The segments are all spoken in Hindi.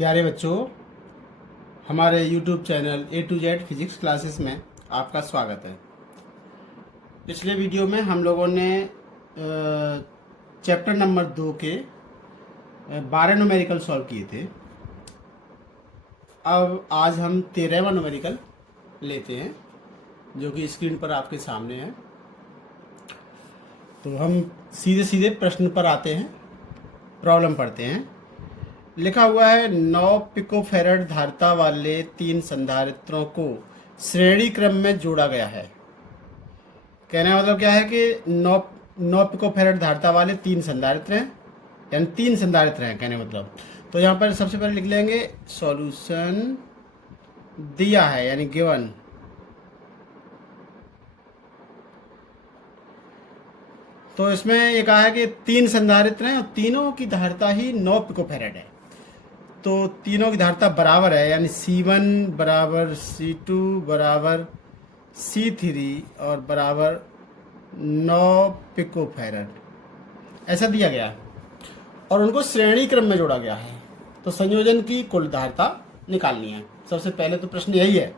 प्यारे बच्चों, हमारे YouTube channel A to Z physics classes में आपका स्वागत है। पिछले वीडियो में हम लोगों ने चैप्टर नंबर 2 के 12 न्यूमेरिकल सॉल्व किए थे। अब आज हम 13वां न्यूमेरिकल लेते हैं, जो कि स्क्रीन पर आपके सामने है। तो हम सीधे सीधे प्रश्न पर आते हैं, प्रॉब्लम पढ़ते हैं। लिखा हुआ है 9 पिकोफैरड धारिता वाले 3 संधारित्रों को श्रेणी क्रम में जोड़ा गया है। कहने का मतलब क्या है कि 9 पिकोफैरड धारिता वाले 3 संधारित्र हैं, यानी 3 संधारित्र हैं कहने का मतलब। तो यहाँ पर सबसे पहले लिख लेंगे सॉल्यूशन दिया है, यानी गिवन। तो इसमें ये कहा है कि 3 संधारित्र हैं और तीनों की धारिता ही 9 पिकोफैरड है। तो तीनों की धारिता बराबर है, यानी C1 बराबर C2 बराबर C3 और बराबर 9 पिकोफैरड ऐसा दिया गया है, और उनको श्रेणी क्रम में जोड़ा गया है। तो संयोजन की कुल धारिता निकालनी है। सबसे पहले तो प्रश्न यही है।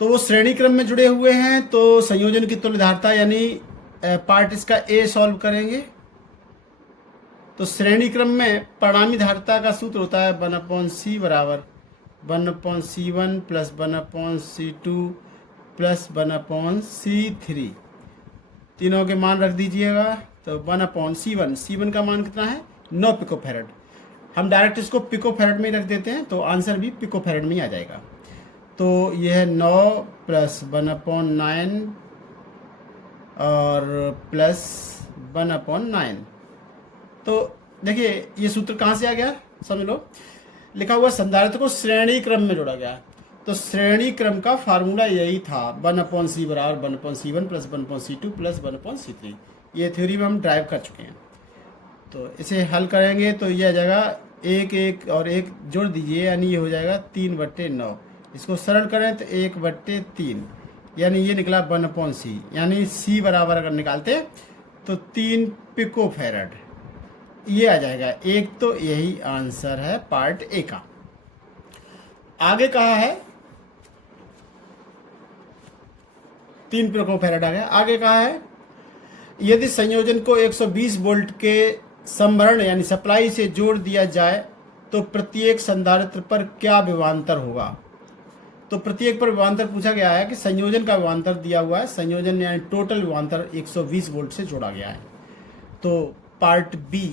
तो वो श्रेणी क्रम में जुड़े हुए हैं, तो संयोजन की तुल्य धारिता यानी पार्ट इसका ए सॉल्व करेंगे। तो श्रेणी क्रम में परिणामी धारिता का सूत्र होता है 1/c बराबर 1/c1 plus 1/c2 plus 1/c3। तीनों के मान रख दीजिएगा। तो 1/c1, C1 का मान कितना है 9 पिकोफैरड। हम डायरेक्ट इसको पिकोफैरड में ही रख देते हैं, तो आंसर भी पिकोफैरड में ही आ जाएगा। तो यह है 9 प्लस 1/9 और प्लस 1/9। तो देखिए ये सूत्र कहाँ से आ गया, समझ लो। लिखा हुआ संधारित्र को श्रेणी क्रम में जोड़ा गया। तो श्रेणी क्रम का फार्मूला यही था 1/c बराबर 1/c1 plus 1/c2 plus 1/c3। ये थ्योरी में हम ड्राइव कर चुके हैं। तो इसे हल करेंगे तो ये आ जाएगा 1 और 1 जोड़ दीजिए, यानी ये हो जाएगा 3/9। इसको सरल करें तो 1/3, यानी ये निकला 1/c, यानी c बराबर अगर निकालते तो 3 पिकोफैरड ये आ जाएगा। एक तो यही आंसर है पार्ट ए का। आगे कहा है 3 पिकोफैरड आ गया। आगे कहा है यदि संयोजन को 120 वोल्ट के संभरण यानी सप्लाई से जोड़ दिया जाए तो प्रत्येक संधारित्र पर क्या विभवांतर होगा। तो प्रत्येक पर विभवांतर पूछा गया है कि संयोजन का विभवांतर दिया हुआ है। संयोजन यानी टोटल विभवांतर 120 वोल्ट से जोड़ा गया है। तो पार्ट बी।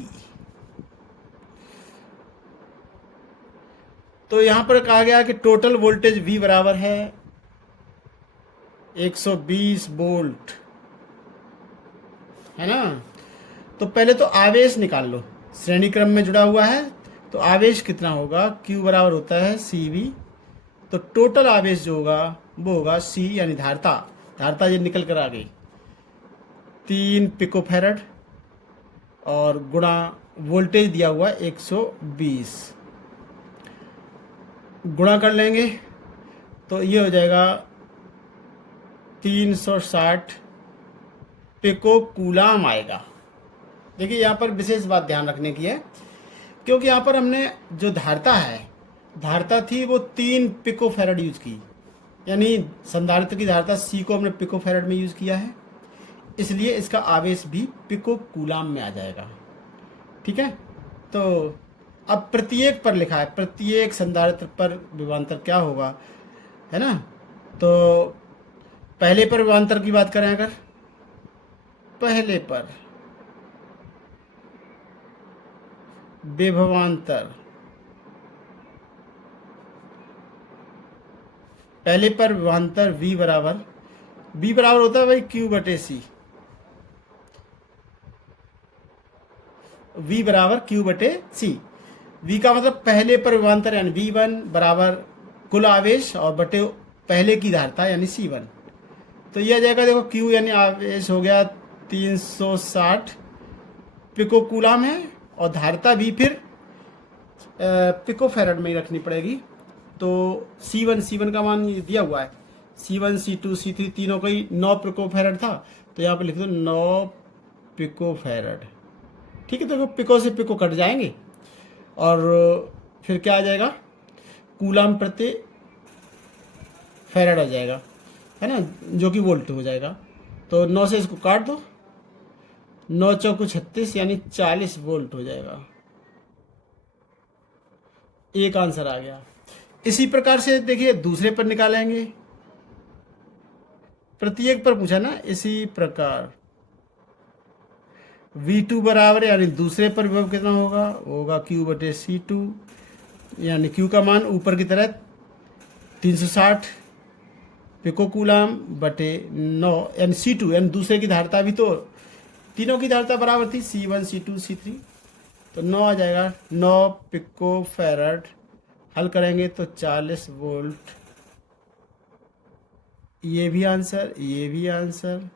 तो यहां पर कहा गया कि टोटल वोल्टेज V बराबर है 120 वोल्ट, है ना। तो पहले तो आवेश निकाल लो। श्रेणी क्रम में जुड़ा हुआ है तो आवेश कितना होगा, Q बराबर होता है CV। तो टोटल आवेश जो होगा वो होगा C, यानी धारिता ये निकल कर आ गई 3 पिकोफैरड और गुणा वोल्टेज दिया हुआ 120, गुणा कर लेंगे तो ये हो जाएगा 360 पिको कूलाम आएगा। देखिए यहाँ पर विशेष बात ध्यान रखने की है, क्योंकि यहाँ पर हमने जो धारिता थी वो 3 पिकोफैरड यूज की, यानी संधारित्र की धारिता C को हमने पिकोफैरड में यूज किया है, इसलिए इसका आवेश भी पिको कूलाम में आ जाएगा। ठीक है। तो अब प्रत्येक पर लिखा है, प्रत्येक संधारित्र पर विभवांतर क्या होगा, है ना। तो पहले पर विभवांतर की बात करें, अगर पहले पर विभवांतर, V बराबर होता है भाई Q/C। V बराबर Q/C। V का मतलब पहले पर विभवांतर यानी V1 बराबर कुल आवेश और बटे पहले की धारिता यानी C1। तो यह आ जाएगा, देखो Q यानी आवेश हो गया 360 पिको कूलाम है, और धारिता भी फिर पिकोफैरड में ही रखनी पड़ेगी। तो C1 का मान दिया हुआ है, C1 C2 C3 तीनों का ही 9 पिकोफैरड था। तो यहाँ पे लिख दो 9 पिकोफैरड। ठीक है। देखो पिको से पिको कट जाएंगे और फिर क्या आ जाएगा, कूलाम प्रति फेराड आ जाएगा, है ना, जो कि वोल्ट हो जाएगा। तो 9 से इसको काट दो, 9 चौको 36 यानी 40 वोल्ट हो जाएगा। एक आंसर आ गया। इसी प्रकार से देखिए दूसरे पर निकालेंगे, प्रत्येक पर पूछा ना। इसी प्रकार V2 बराबर यानी दूसरे पर विभव कितना होगा, होगा Q बटे C2, यानी Q का मान ऊपर की तरह 360 पिको कूलाम बटे 9, यानी C2 यानी दूसरे की धारिता भी, तो तीनों की धारिता बराबर थी C1 C2 C3, तो 9 आ जाएगा, 9 पिको फैराड। हल करेंगे तो 40 वोल्ट। ये भी आंसर, ये भी आंसर।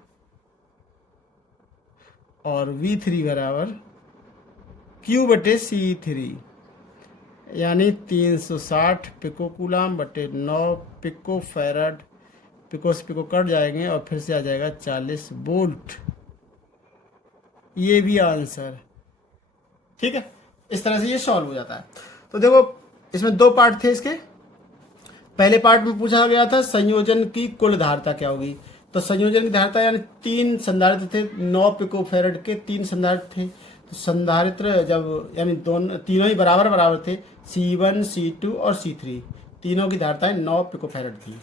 और V3 बराबर Q बटे C3 यानी 360 पिको कूलाम बटे 9 पिको फैराड। पिको से पिको कट जाएंगे और फिर से आ जाएगा 40 वोल्ट। ये भी आंसर। ठीक है, इस तरह से ये सॉल्व हो जाता है। तो देखो इसमें दो पार्ट थे इसके। पहले पार्ट में पूछा गया था संयोजन की कुल धारिता क्या होगी। तो संयोजन की धारिता यानी 3 संधारित्र थे, 9 पिको फैराड के 3 संधारित्र थे। तो संधारित्र जब यानी तीनों ही बराबर बराबर थे, C1 C2 और C3, तीनों की धारिताएं 9 पिको फैराड थी।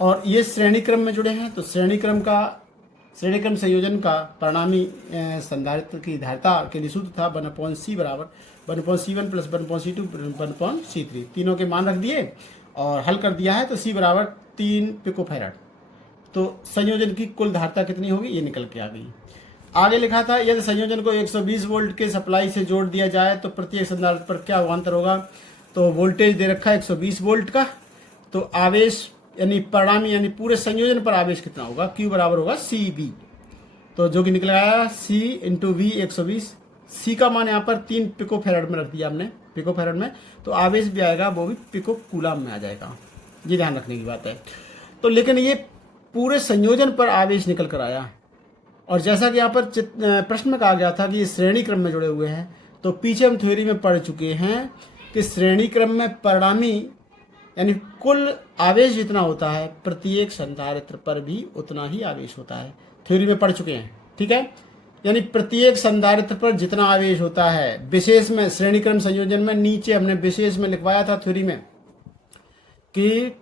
और ये श्रेणी क्रम में जुड़े हैं। तो श्रेणी क्रम संयोजन का परिणामी संधारित्र की धारिता के लिए सूत्र था 1/C बराबर 1/C1 प्लस 1/C2 1/C3। तीनों के मान रख दिए और हल कर दिया है, तो C बराबर 3 पिको फैराड। तो संयोजन की कुल धारिता कितनी होगी ये निकल के आ गई। आगे लिखा था यदि संयोजन को 120 वोल्ट के सप्लाई से जोड़ दिया जाए तो प्रत्येक संधारित्र पर क्या अवान्तर होगा। तो वोल्टेज दे रखा है 120 वोल्ट का, तो आवेश यानी परिणामी यानी पूरे संयोजन पर आवेश कितना होगा, Q बराबर होगा CB। तो जो कि निकल आया C इंटू V 120। C का मान यहाँ पर 3 पिको फैराड में रख दिया हमने, पिको फैराड में, तो आवेश भी आएगा वो भी पिको कूलाम में आ जाएगा। ये ध्यान रखने की बात है। तो लेकिन ये पूरे संयोजन पर आवेश निकल कर आया। और जैसा कि यहाँ पर प्रश्न में कहा गया था कि ये श्रेणी क्रम में जुड़े हुए हैं, तो पीछे हम थ्योरी में पढ़ चुके हैं कि श्रेणी क्रम में परिणामी यानी कुल आवेश जितना होता है प्रत्येक संधारित्र पर भी उतना ही आवेश होता है। थ्योरी में पढ़ चुके हैं, ठीक है। यानी प्रत्येक संधारित्र पर जितना आवेश होता है, विशेष में श्रेणी क्रम संयोजन में नीचे हमने विशेष में लिखवाया था थ्योरी में कि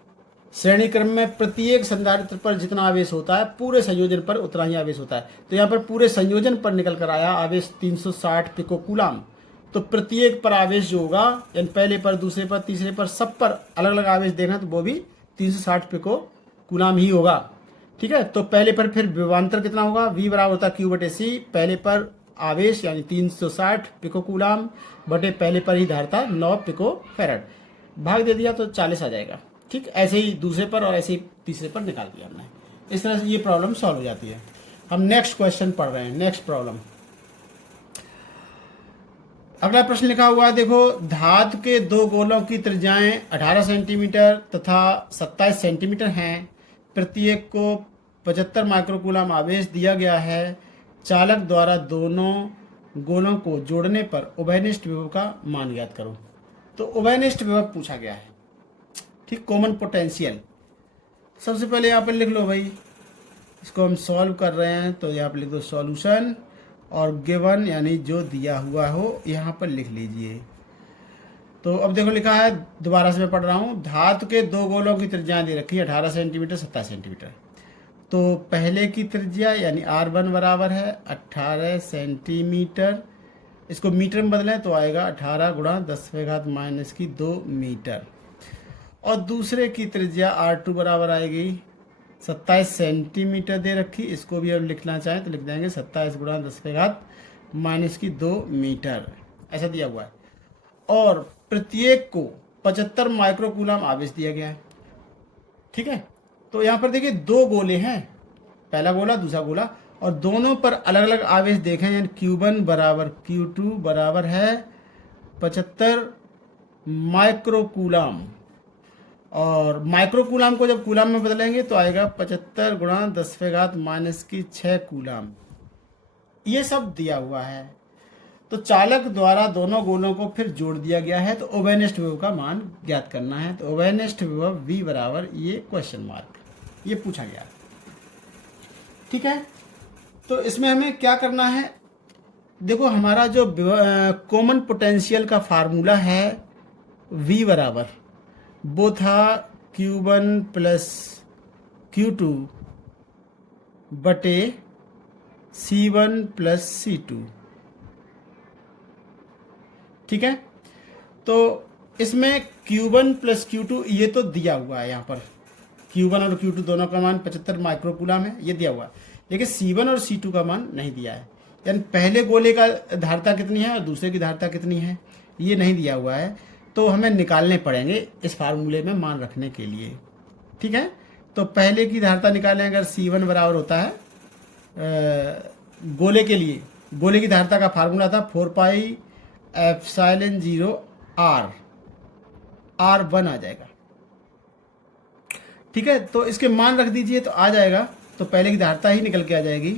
श्रेणी क्रम में प्रत्येक संधारित्र पर जितना आवेश होता है पूरे संयोजन पर उतना ही आवेश होता है। तो यहाँ पर पूरे संयोजन पर निकल कर आया आवेश 360 पिको कूलाम। तो प्रत्येक पर आवेश जो होगा यानी पहले पर, दूसरे पर, तीसरे पर, सब पर अलग अलग आवेश देखना, तो वो भी 360 पिको कूलाम ही होगा। ठीक है, तो पहले पर फिर विभवांतर कितना होगा, V बराबर होता है Q बटे C। पहले पर आवेश यानी 360 पिको कूलाम बटे पहले पर ही धारिता 9 पिको फैराड, भाग दे दिया तो 40 आ जाएगा। ठीक, ऐसे ही दूसरे पर और ऐसे ही तीसरे पर निकाल दिया हमने। इस तरह से ये प्रॉब्लम सॉल्व हो जाती है। हम नेक्स्ट क्वेश्चन पढ़ रहे हैं, नेक्स्ट प्रॉब्लम। अगला प्रश्न लिखा हुआ है, देखो धातु के दो गोलों की त्रिज्याएं 18 सेंटीमीटर तथा 27 सेंटीमीटर हैं। प्रत्येक को 75 माइक्रोकूलम आवेश दिया गया है। चालक द्वारा दोनों गोलों को जोड़ने पर उभयनिष्ठ विभव का मान ज्ञात करो। तो उभयनिष्ठ विभव पूछा गया है, ठीक, कॉमन पोटेंशियल। सबसे पहले यहाँ पर लिख लो भाई, इसको हम सॉल्व कर रहे हैं तो यहाँ पर लिख दो सॉल्यूशन और गिवन यानी जो दिया हुआ हो यहाँ पर लिख लीजिए। तो अब देखो लिखा है, दोबारा से मैं पढ़ रहा हूँ, धातु के दो गोलों की त्रिज्याएं दे रखी है 18 सेंटीमीटर 27 सेंटीमीटर। तो पहले की त्रिज्या यानी R1 बराबर है 18 सेंटीमीटर, इसको मीटर में बदलें तो आएगा 18 गुणा 10⁻⁻2 मीटर। और दूसरे की त्रिज्या R2 बराबर आएगी 27 सेंटीमीटर दे रखी, इसको भी अब लिखना चाहें तो लिख देंगे 27 गुणा 10⁻2 मीटर, ऐसा दिया हुआ है। और प्रत्येक को 75 माइक्रोकूलम आवेश दिया गया है। ठीक है, तो यहाँ पर देखिए दो गोले हैं, पहला गोला दूसरा गोला, और दोनों पर अलग अलग आवेश देखें, यानी Q1 बराबर Q2 बराबर है 75 माइक्रोकूलम। और माइक्रोकूलम को जब कूलम में बदलेंगे तो आएगा 75 गुणा 10⁻⁻6 कूलम। ये सब दिया हुआ है। तो चालक द्वारा दोनों गोलों को फिर जोड़ दिया गया है, तो ओवेनेस्ट विभव का मान ज्ञात करना है। तो ओवेनेस्ट विभव V बराबर ये क्वेश्चन मार्क, ये पूछा गया। ठीक है, तो इसमें हमें क्या करना है, देखो हमारा जो कॉमन पोटेंशियल का फार्मूला है V बराबर वो था Q1 प्लस Q2 बटे C1 प्लस C2। ठीक है, तो इसमें Q1 प्लस Q2 ये तो दिया हुआ है, यहाँ पर Q1 और Q2 दोनों का मान 75 माइक्रोकूलम है, ये दिया हुआ है। लेकिन C1 और C2 का मान नहीं दिया है, यानी पहले गोले का धारिता कितनी है और दूसरे की धारिता कितनी है ये नहीं दिया हुआ है, तो हमें निकालने पड़ेंगे इस फार्मूले में मान रखने के लिए। ठीक है, तो पहले की धारिता निकालें, अगर C1 बराबर होता है गोले के लिए, गोले की धारिता का फार्मूला था 4 पाई एप्सिलॉन 0 R1 आ जाएगा। ठीक है, तो इसके मान रख दीजिए तो आ जाएगा, तो पहले की धारिता ही निकल के आ जाएगी।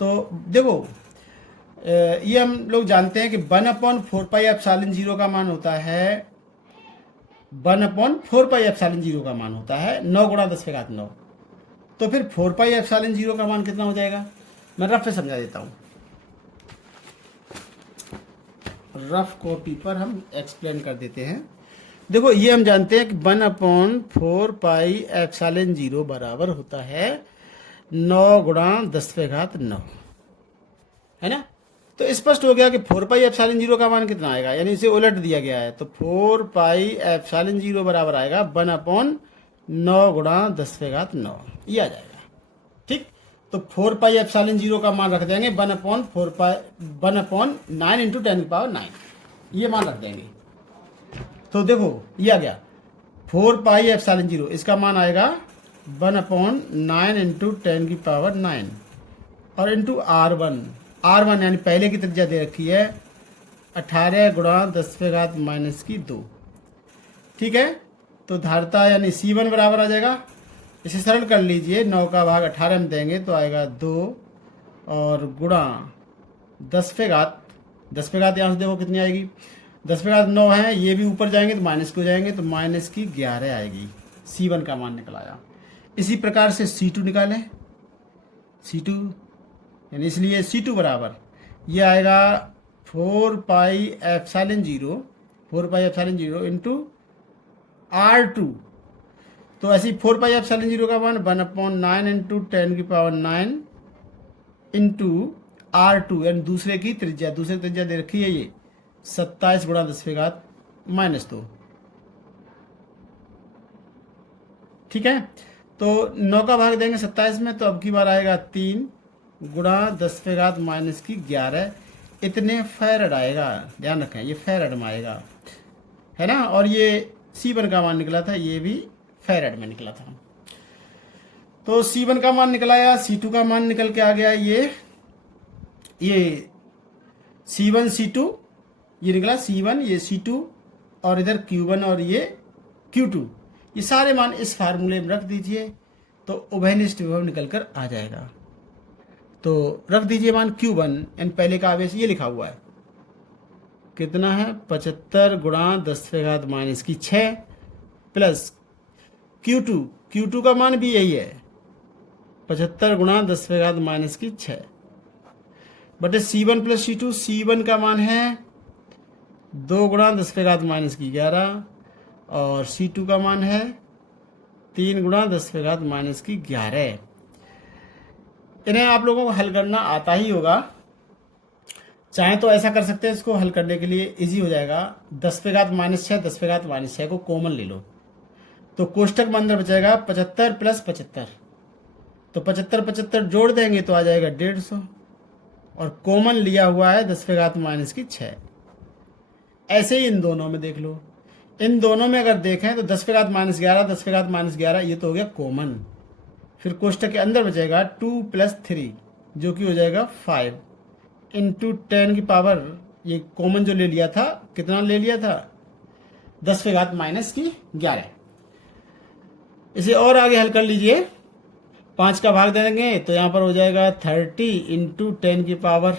तो देखो ये हम लोग जानते हैं कि 1/4 पाई एप्सिलॉन 0 का मान होता है 1/4 पाई एप्सिलॉन 0 का मान होता है 9 गुणा 10⁹9। तो फिर 4 पाई एप्सिलॉन 0 का मान कितना हो जाएगा, मैं रफ से समझा देता हूँ, रफ कॉपी पर हम एक्सप्लेन कर देते हैं। देखो ये हम जानते हैं कि 1/4 पाई एप्सिलॉन 0 बराबर होता है 9 गुणा 10⁹9, है ना। तो स्पष्ट हो गया कि 4 पाई एप्सिलॉन 0 का मान कितना आएगा, यानी इसे उलट दिया गया है, तो 4 पाई एप्सिलॉन 0 बराबर आएगा 1/9 गुणा 10⁹9, ये आ जाएगा। ठीक, तो 4 पाई एप्सिलॉन 0 का मान रख देंगे 1/9 इंटू 10⁹9, ये मान रख देंगे। तो देखो ये आ गया 4 पाई एप्सिलॉन 0, इसका मान आएगा 1/9 इंटू 10⁹9 और इंटू R1 यानी पहले की त्रिज्या दे रखी है 18 गुणा 10⁻⁻2। ठीक है, तो धारिता यानी C1 बराबर आ जाएगा, इसे सरल कर लीजिए, 9 का भाग 18 में देंगे तो आएगा 2 और गुणा 10⁻, यहाँ से देखो कितनी आएगी, 10⁻9 है, ये भी ऊपर जाएंगे तो माइनस को जाएंगे तो -11 आएगी। C1 का मान निकल आया। इसी प्रकार से C2 निकालें, C2 यानी इसलिए C2 बराबर ये आएगा 4 पाई एप्सिलॉन 0 इंटू R2। तो ऐसे ही 4 पाई एप्सिलॉन 0 का मान 1/9 इंटू 10⁹9 इंटू R2 यानी दूसरे की त्रिज्या दे रखी है ये 27 गुणा 10⁻⁻2। ठीक है, तो 9 का भाग देंगे 27 में, तो अब की बार आएगा 3 गुणा 10⁻⁻11, इतने फैरड आएगा, ध्यान रखें ये फैरड में आएगा, है ना। और ये C1 का मान निकला था, ये भी फैरड में निकला था। तो C1 का मान निकल आया, C2 का मान निकल के आ गया, ये C1 C2 ये निकला C1, ये C2 और इधर Q1 और ये Q2, ये सारे मान इस फार्मूले में रख दीजिए तो उभयनिष्ठ विभव निकल कर आ जाएगा। तो रख दीजिए मान Q1 यानी पहले का आवेश ये लिखा हुआ है कितना है 75 गुणा 10⁻⁻6 प्लस Q2 का मान भी यही है 75 गुणा 10⁻⁻6 बटे C1 प्लस C1 का मान है 2 गुणा 10⁻⁻11 और C2 का मान है 3 गुणा 10⁻⁻11। इन्हें आप लोगों को हल करना आता ही होगा, चाहे तो ऐसा कर सकते हैं, इसको हल करने के लिए इजी हो जाएगा। 10⁻⁻6 को कॉमन ले लो तो कोष्टक में अंदर बचेगा 75 प्लस 75, तो 75 जोड़ देंगे तो आ जाएगा 150 और कॉमन लिया हुआ है 10⁻⁻6। ऐसे ही इन दोनों में देख लो, इन दोनों में अगर देखें तो 10⁻⁻11 ये तो हो गया कॉमन, फिर कोष्टक के अंदर बचेगा 2 + 3 जो कि हो जाएगा 5 इंटू 10⁻, ये कॉमन जो ले लिया था कितना ले लिया था 10⁻⁻11। इसे और आगे हल कर लीजिए, 5 का भाग देंगे तो यहाँ पर हो जाएगा 30 इंटू 10⁻,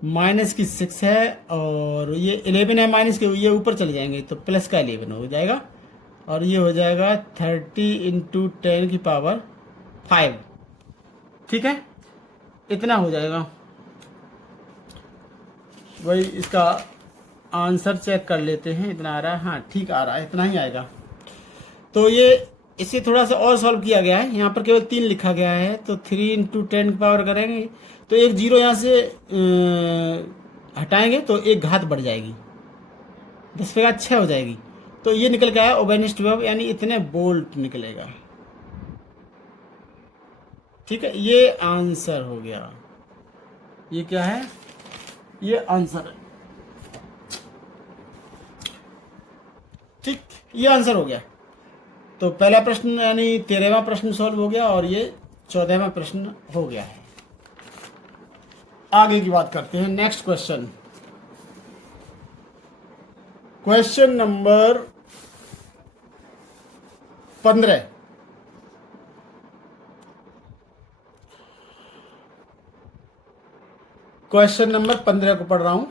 माइनस की 6 है और ये 11 है, माइनस के ये ऊपर चले जाएंगे तो प्लस का 11 हो जाएगा और ये हो जाएगा 30 इंटू 10 की पावर 5। ठीक है, इतना हो जाएगा। वही इसका आंसर चेक कर लेते हैं, इतना आ रहा है, हाँ ठीक आ रहा है, इतना ही आएगा। तो ये इसे थोड़ा सा और सॉल्व किया गया है, यहाँ पर केवल 3 लिखा गया है तो 3 इंटू 10 की पावर करेंगे तो एक जीरो यहाँ से हटाएंगे तो एक घात बढ़ जाएगी, 10 पे घात 6 हो जाएगी। तो ये निकल के आया ओबेनिस्ट वेव, यानी इतने बोल्ट निकलेगा। ठीक है, ये आंसर हो गया। ये क्या है, ये आंसर है। ठीक, ये आंसर हो गया। तो पहला प्रश्न यानी 13वां प्रश्न सॉल्व हो गया और ये 14वां प्रश्न हो गया है। आगे की बात करते हैं, next question, question number 15। Question number 15 को पढ़ रहा हूं,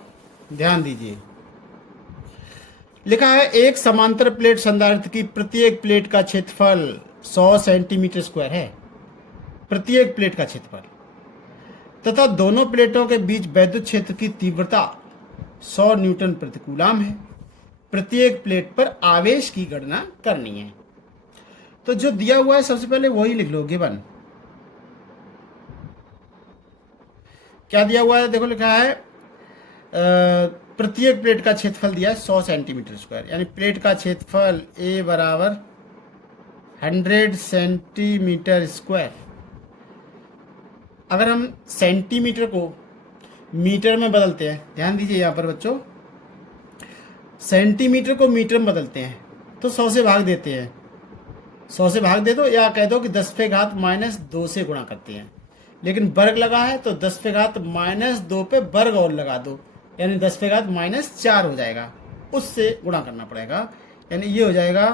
ध्यान दीजिए। लिखा है एक समांतर प्लेट संधारित्र की प्रत्येक प्लेट का क्षेत्रफल 100 सेंटीमीटर स्क्वायर है, प्रत्येक प्लेट का क्षेत्रफल, तथा दोनों प्लेटों के बीच वैद्युत क्षेत्र की तीव्रता 100 न्यूटन प्रति कूलाम है। प्रत्येक प्लेट पर आवेश की गणना करनी है। तो जो दिया हुआ है सबसे पहले वही लिख लो, गिवन क्या दिया हुआ है, देखो लिखा है प्रत्येक प्लेट का क्षेत्रफल दिया है 100 सेंटीमीटर स्क्वायर, यानी प्लेट का क्षेत्रफल A बराबर 100 सेंटीमीटर स्क्वायर। अगर हम सेंटीमीटर को मीटर में बदलते हैं, ध्यान दीजिए यहाँ पर बच्चों, सेंटीमीटर को मीटर में बदलते हैं तो 100 से भाग देते हैं, 100 से भाग दे दो या कह दो कि 10 पे घात -2 से गुणा करते हैं। लेकिन वर्ग लगा है तो 10 पे घात -2 पे वर्ग और लगा दो, यानी 10 पे घात -4 हो जाएगा, उससे गुणा करना पड़ेगा। यानी ये हो जाएगा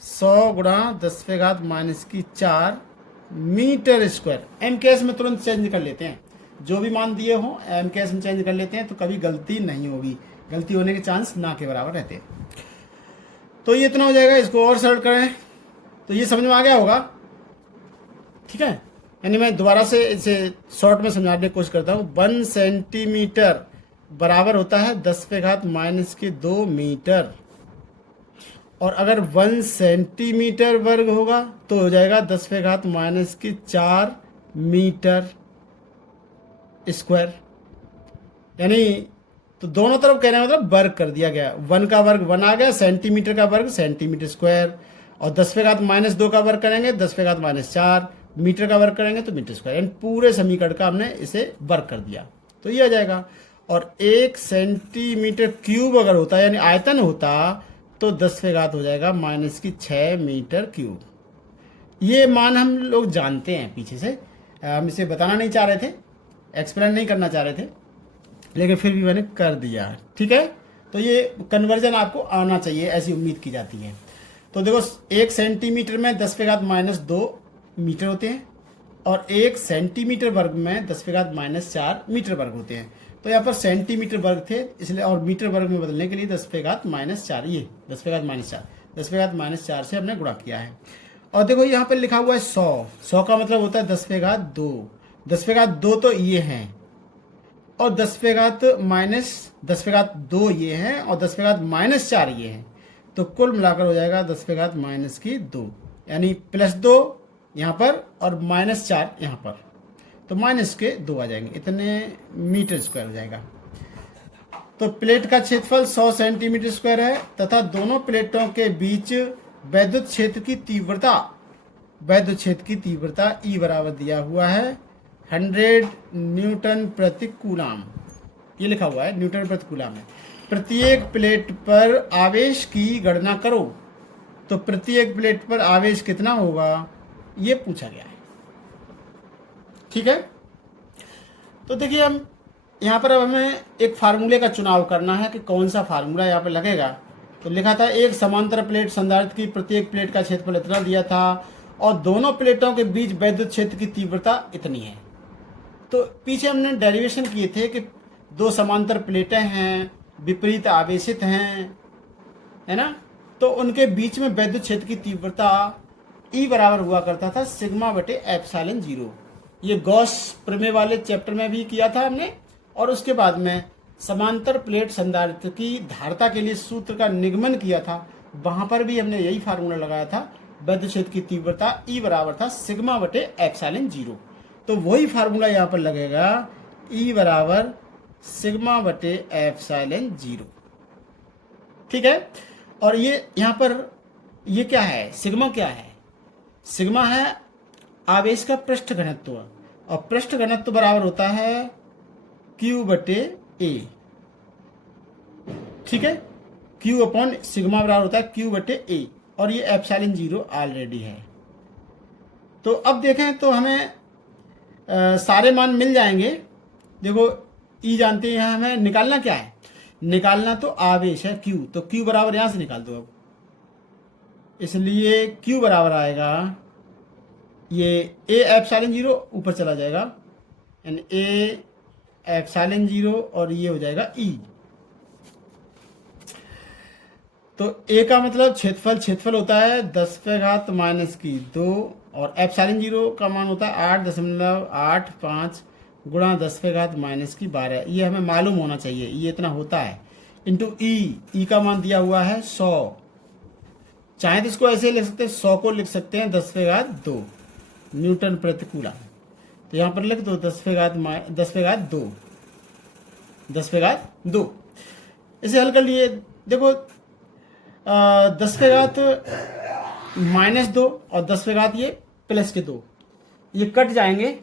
100 गुणा 10 पे घात -4 मीटर स्क्वायर। एम के एस में तुरंत चेंज कर लेते हैं, जो भी मान दिए हो एम के एस में चेंज कर लेते हैं तो कभी गलती नहीं होगी, गलती होने के चांस ना के बराबर रहते हैं। तो ये इतना हो जाएगा, इसको और सरल करें तो ये समझ में आ गया होगा। ठीक है, यानी मैं दोबारा से इसे शॉर्ट में समझाने की कोशिश करता हूँ। 1 सेंटीमीटर बराबर होता है 10 पे घात -2 मीटर, और अगर 1 सेंटीमीटर वर्ग होगा तो हो जाएगा 10 पे घात -4 मीटर स्क्वायर। यानी तो दोनों तरफ कहने का मतलब वर्ग कर दिया गया, 1 का वर्ग 1 आ गया, सेंटीमीटर का वर्ग सेंटीमीटर स्क्वायर, और 10 पे घात -2 का वर्ग करेंगे 10 पे घात -4, मीटर का वर्ग करेंगे तो मीटर स्क्वायर, यानी पूरे समीकरण का हमने इसे वर्ग कर दिया तो ये आ जाएगा। और 1 सेंटीमीटर क्यूब अगर होता यानी आयतन होता तो 10 पे घात हो जाएगा -6 मीटर क्यूब। ये मान हम लोग जानते हैं पीछे से, हम इसे बताना नहीं चाह रहे थे, एक्सप्लेन नहीं करना चाह रहे थे, लेकिन फिर भी मैंने कर दिया। ठीक है, तो ये कन्वर्जन आपको आना चाहिए, ऐसी उम्मीद की जाती है। तो देखो 1 सेंटीमीटर में 10 पे घात -2 मीटर होते हैं और 1 सेंटीमीटर वर्ग में 10 पे घात -4 मीटर वर्ग होते हैं। तो यहाँ पर सेंटीमीटर वर्ग थे इसलिए, और मीटर वर्ग में बदलने के लिए 10 पे घात -4, ये 10 पे घात -4, 10 पे घात -4 से हमने गुणा किया है। और देखो यहाँ पर लिखा हुआ है 100 का मतलब होता है 10 पे घात 2, 10 पे घात 2 तो ये हैं, और 10 पे घात -2 ये हैं, और 10 पे घात -4 ये हैं, तो कुल मिलाकर हो जाएगा 10 पे घात -2, यानी +2 यहाँ पर और -4 यहाँ पर, तो -2 आ जाएंगे, इतने मीटर स्क्वायर हो जाएगा। तो प्लेट का क्षेत्रफल 100 सेंटीमीटर स्क्वायर है तथा दोनों प्लेटों के बीच वैद्युत क्षेत्र की तीव्रता E बराबर दिया हुआ है 100 न्यूटन प्रति कूलाम, ये लिखा हुआ है न्यूटन प्रति कूलाम है। प्रत्येक प्लेट पर आवेश की गणना करो, तो प्रत्येक प्लेट पर आवेश कितना होगा ये पूछा गया है। ठीक है, तो देखिए हम यहाँ पर अब हमें एक फार्मूले का चुनाव करना है कि कौन सा फार्मूला यहाँ पर लगेगा। तो लिखा था एक समांतर प्लेट संधारित्र की प्रत्येक प्लेट का क्षेत्रफल इतना दिया था और दोनों प्लेटों के बीच वैद्युत क्षेत्र की तीव्रता इतनी है। तो पीछे हमने डेरिवेशन किए थे कि दो समांतर प्लेटें हैं, विपरीत आवेशित हैं, है ना, तो उनके बीच में वैद्युत क्षेत्र की तीव्रता E बराबर हुआ करता था सिग्मा बटे एप्सिलॉन 0। ये गॉस प्रमेय वाले चैप्टर में भी किया था हमने, और उसके बाद में समांतर प्लेट संधारित्र की धारिता के लिए सूत्र का निगमन किया था, वहां पर भी हमने यही फार्मूला लगाया था, वैद्युत क्षेत्र की तीव्रता E बराबर था सिग्मा बटे एप्सिलॉन 0। तो वही फार्मूला यहाँ पर लगेगा, E बराबर सिग्मा बटे एप्सिलॉन 0। ठीक है। और ये यहाँ पर ये क्या है, सिग्मा क्या है, सिग्मा है आवेश का पृष्ठ घनत्व, और पृष्ठ घनत्व बराबर होता है Q बटे A। ठीक है, Q अपॉन सिग्मा बराबर होता है Q बटे A, और ये एप्सिलॉन 0 ऑलरेडी है। तो अब देखें तो हमें सारे मान मिल जाएंगे। देखो E जानते हैं, यहाँ हमें निकालना क्या है, निकालना तो आवेश है Q, तो Q बराबर यहां से निकाल दो अब, इसलिए Q बराबर आएगा, ये A एप्सिलॉन 0 ऊपर चला जाएगा, यानी A एप्सिलॉन 0, और ये हो जाएगा E। तो A का मतलब क्षेत्रफल होता है 10⁻⁻2, और एप्सिलॉन 0 का मान होता है 8.85 गुणा 10⁻⁻12। ये हमें मालूम होना चाहिए, ये इतना होता है, इंटू E का मान दिया हुआ है 100। चाहे तो इसको ऐसे लिख सकते हैं, 100 को लिख सकते हैं 10⁻2 न्यूटन प्रति कूलम। तो यहाँ पर लिख दो 10⁻2। इसे हल कर लिए। देखो 10⁻−2 और 10⁻, ये +2, ये कट जाएंगे।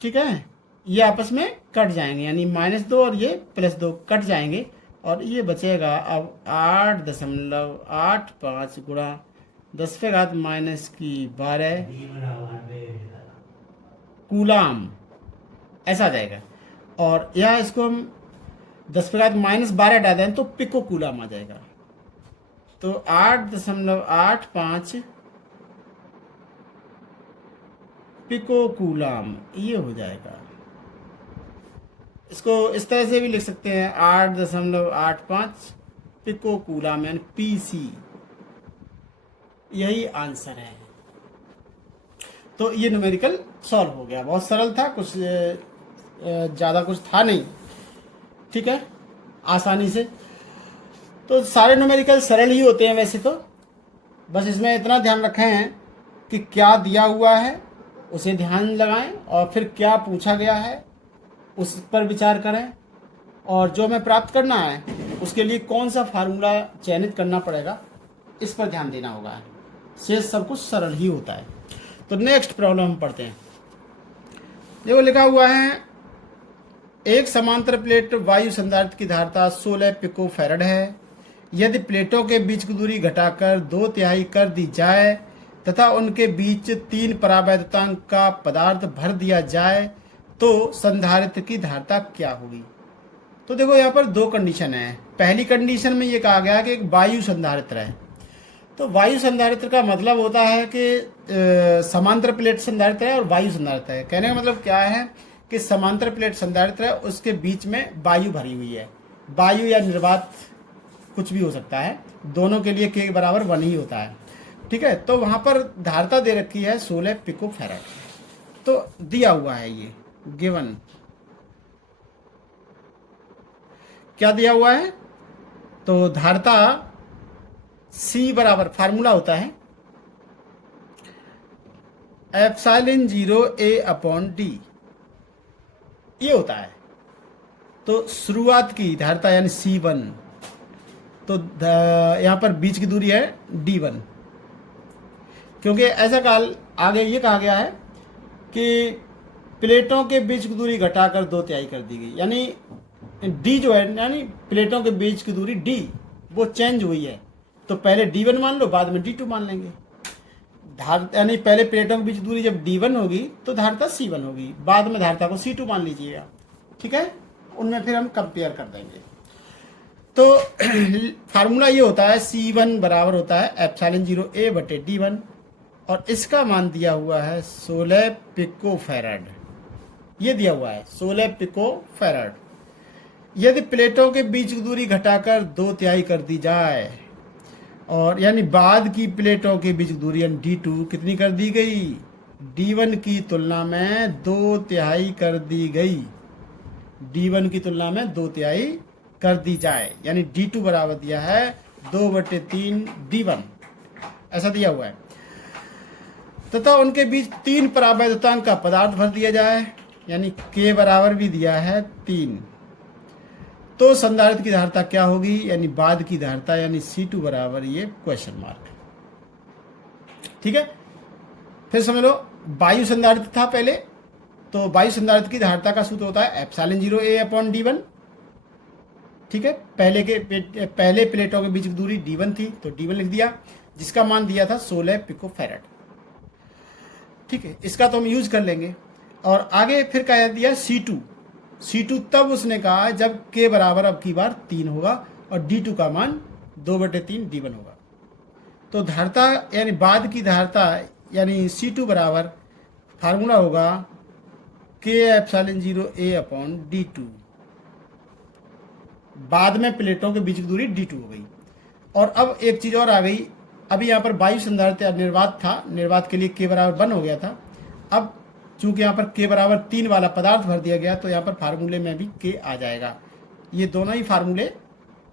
ठीक है, ये आपस में कट जाएंगे, यानी -2 और ये +2 कट जाएंगे, और ये बचेगा अब 8.85 गुणा 10⁻⁻12 कूलाम, ऐसा आ जाएगा। और यहाँ इसको हम 10⁻−12 हटा दें तो पिको कूलाम आ जाएगा। तो 8.85 पिको कूलाम ये हो जाएगा। इसको इस तरह से भी लिख सकते हैं, 8.85 पिको कूलाम, यानी PC। यही आंसर है। तो ये न्यूमेरिकल सॉल्व हो गया, बहुत सरल था, कुछ ज़्यादा कुछ था नहीं। ठीक है, आसानी से। तो सारे न्यूमेरिकल सरल ही होते हैं वैसे तो, बस इसमें इतना ध्यान रखें कि क्या दिया हुआ है उसे ध्यान लगाएं, और फिर क्या पूछा गया है उस पर विचार करें, और जो हमें प्राप्त करना है उसके लिए कौन सा फार्मूला चयनित करना पड़ेगा इस पर ध्यान देना होगा। शेष सब कुछ सरल ही होता है। तो नेक्स्ट प्रॉब्लम हम पढ़ते हैं। देखो लिखा हुआ है, एक समांतर प्लेट वायु संधारित्र की धारिता 16 पिको फैरड है। यदि प्लेटों के बीच की दूरी घटाकर 2/3 कर दी जाए तथा उनके बीच 3 परावैद्युतांक का पदार्थ भर दिया जाए तो संधारित्र की धारिता क्या होगी। तो देखो यहाँ पर दो कंडीशन है। पहली कंडीशन में ये कहा गया कि एक वायु संधारित्र है। तो वायु संधारित्र का मतलब होता है कि समांतर प्लेट संधारित्र है और वायु संधारित्र है। कहने का मतलब क्या है कि समांतर प्लेट संधारित्र है, उसके बीच में वायु भरी हुई है। वायु या निर्वात कुछ भी हो सकता है, दोनों के लिए K बराबर 1 ही होता है। ठीक है, तो वहां पर धारिता दे रखी है 16 पिको फैरड, तो दिया हुआ है ये गिवन। क्या दिया हुआ है, तो धारिता C बराबर फार्मूला होता है एप्सिलॉन 0 A/D, ये होता है। तो शुरुआत की धारिता यानी C1, तो यहाँ पर बीच की दूरी है D1, क्योंकि ऐसा काल आगे ये कहा गया है कि प्लेटों के बीच की दूरी घटाकर 2/3 कर दी गई, यानी D जो है, यानी प्लेटों के बीच की दूरी D वो चेंज हुई है। तो पहले D1 मान लो, बाद में D2 मान लेंगे। यानी पहले प्लेटों के बीच दूरी जब D1 होगी तो धारिता C1 होगी, बाद में धारिता को C2 मान लीजिएगा। ठीक है, उनमें फिर हम कंपेयर कर देंगे। तो फार्मूला ये होता है, C1 बराबर होता है एप्सिलॉन 0 A/D1, और इसका मान दिया हुआ है 16 पिको फैरड। ये दिया हुआ है 16 पिको फैराड। यदि प्लेटों के बीच की दूरी घटाकर 2/3 कर दी जाए, और यानी बाद की प्लेटों के बीच की दूरी यानी D2 कितनी कर दी गई, D1 की तुलना में 2/3 कर दी गई, D1 की तुलना में 2/3 कर दी जाए, यानी D2 बराबर दिया है 2/3 D1, ऐसा दिया हुआ है। तथा उनके बीच 3 परावैद्युतांक का पदार्थ भर दिया जाए, यानी K बराबर भी दिया है 3, तो संधारित्र की धारिता क्या होगी, यानी बाद की धारिता, यानी C2 बराबर ये क्वेश्चन मार्क। ठीक है, फिर समझ लो वायु संधारित्र था पहले, तो वायु संधारित्र की धारिता का सूत्र होता है ε0 A/D1। ठीक है, पहले प्लेटों के बीच की दूरी D1 थी, तो D1 लिख दिया, जिसका मान दिया था 16 पिको फैराड। ठीक है, इसका तो हम यूज कर लेंगे। और आगे फिर कह दिया C2 तब उसने कहा जब K बराबर अब की बार 3 होगा और D2 का मान 2/3 D1 होगा। तो धारिता यानी बाद की धारिता यानी C2 बराबर फार्मूला होगा K ε0A/D2। बाद में प्लेटों के बीच की दूरी D2 हो गई। और अब एक चीज और आ गई, अभी यहाँ पर वायु संधारित्र निर्वात था, निर्वात के लिए K बराबर 1 हो गया था। अब चूंकि यहाँ पर K बराबर 3 वाला पदार्थ भर दिया गया, तो यहाँ पर फार्मूले में भी K आ जाएगा। ये दोनों ही फार्मूले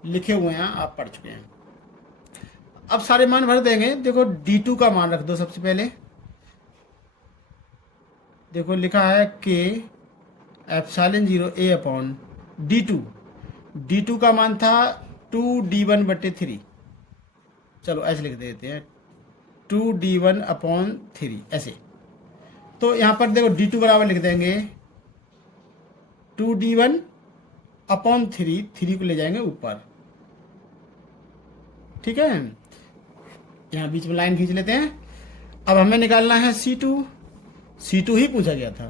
लिखे हुए हैं, आप पढ़ चुके हैं। अब सारे मान भर देंगे। देखो D2 का मान रख दो सबसे पहले। देखो लिखा है K ε0 A/D2। D2 का मान था 2D1/3। चलो ऐसे लिख देते हैं 2D1/3 ऐसे। तो यहाँ पर देखो D2 बराबर लिख देंगे 2D1/3, 3 को ले जाएंगे ऊपर। ठीक है, यहाँ बीच में लाइन खींच लेते हैं। अब हमें निकालना है C2 ही पूछा गया था,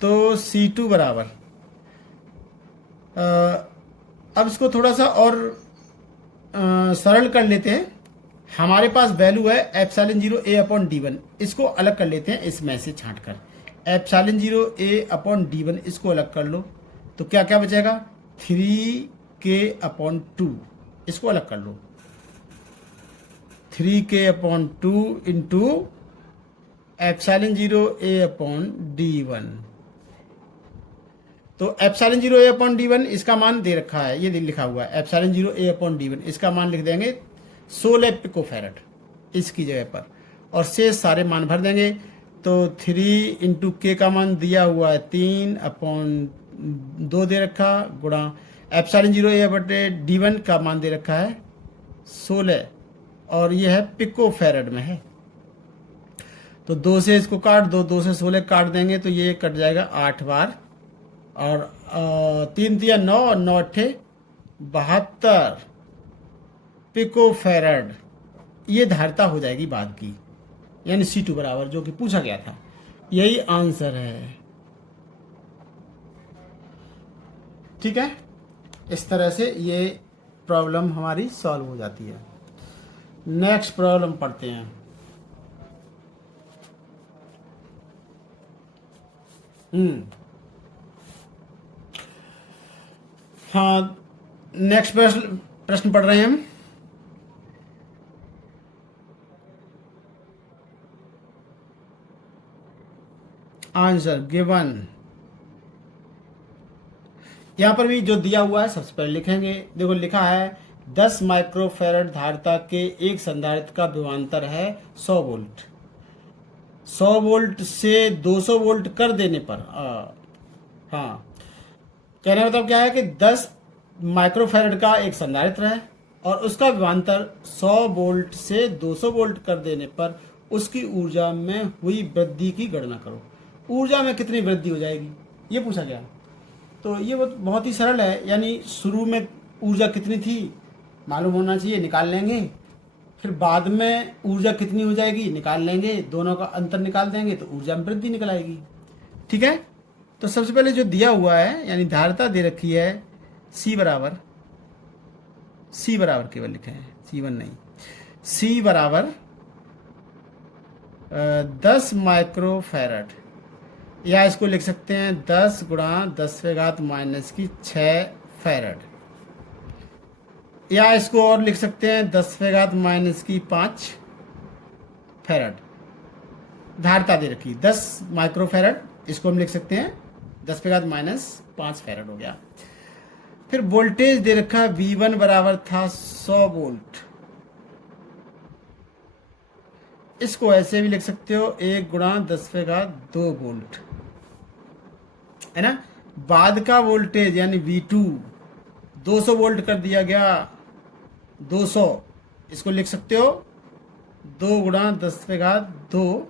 तो C2 बराबर अब इसको थोड़ा सा और सरल कर लेते हैं। हमारे पास वैल्यू है ε0 A/D1, इसको अलग कर लेते हैं इसमें से छांट कर। ε0 A/D1 इसको अलग कर लो, तो क्या क्या बचेगा, 3K/2 इसको अलग कर लो। 3K/2 into ε0 A/D1। तो ε0 A/D1 इसका मान दे रखा है, ये लिखा हुआ है ε0 A/D1, इसका मान लिख देंगे 16 पिको फैराड इसकी जगह पर, और शेष सारे मान भर देंगे। तो 3 इंटू K का मान दिया हुआ है 3/2 दे रखा, गुणा ε0 A/D1 का मान दे रखा है 16, और ये है पिको फैराड में है। तो 2 से इसको काट दो, 2 से 16 काट देंगे तो ये कट जाएगा 8 बार, और 3 तिया 9 और 9 अट्ठे 72 पिको फैराड ये धारिता हो जाएगी बाद की, यानी C2 बराबर, जो कि पूछा गया था। यही आंसर है। ठीक है, इस तरह से ये प्रॉब्लम हमारी सॉल्व हो जाती है। नेक्स्ट प्रॉब्लम पढ़ते हैं। हाँ, नेक्स्ट प्रश्न पढ़ रहे हैं हम। Answer given. यहां पर भी जो दिया हुआ है सबसे पहले लिखेंगे। देखो लिखा है 10 माइक्रोफैराड धारिता के एक संधारित्र का विभवांतर है 100 वोल्ट। 100 वोल्ट से 200 वोल्ट कर देने पर हाँ, कहने का मतलब क्या है कि 10 माइक्रोफैराड का एक संधारित्र है और उसका विभवांतर 100 वोल्ट से 200 वोल्ट कर देने पर उसकी ऊर्जा में हुई वृद्धि की गणना करो। ऊर्जा में कितनी वृद्धि हो जाएगी, ये पूछा गया। तो ये बहुत ही सरल है, यानी शुरू में ऊर्जा कितनी थी मालूम होना चाहिए, निकाल लेंगे। फिर बाद में ऊर्जा कितनी हो जाएगी निकाल लेंगे, दोनों का अंतर निकाल देंगे तो ऊर्जा में वृद्धि निकल आएगी। ठीक है, तो सबसे पहले जो दिया हुआ है यानी धारिता दे रखी है C बराबर केवल लिखे हैं, C1 नहीं, C बराबर 10 माइक्रोफैराड। या इसको लिख सकते हैं 10 गुणा 10⁻⁻⁶ फैरड, या इसको और लिख सकते हैं 10⁻⁻5 फैरड। धारिता दे रखी 10 माइक्रो फैरड, इसको हम लिख सकते हैं 10⁻⁻5 फैरड हो गया। फिर वोल्टेज दे रखा V1 बराबर था 100 वोल्ट, इसको ऐसे भी लिख सकते हो 1 गुणा 10⁻2 वोल्ट, है ना। बाद का वोल्टेज यानी V2 200 वोल्ट कर दिया गया, 200, इसको लिख सकते हो 2 गुणा 10⁻2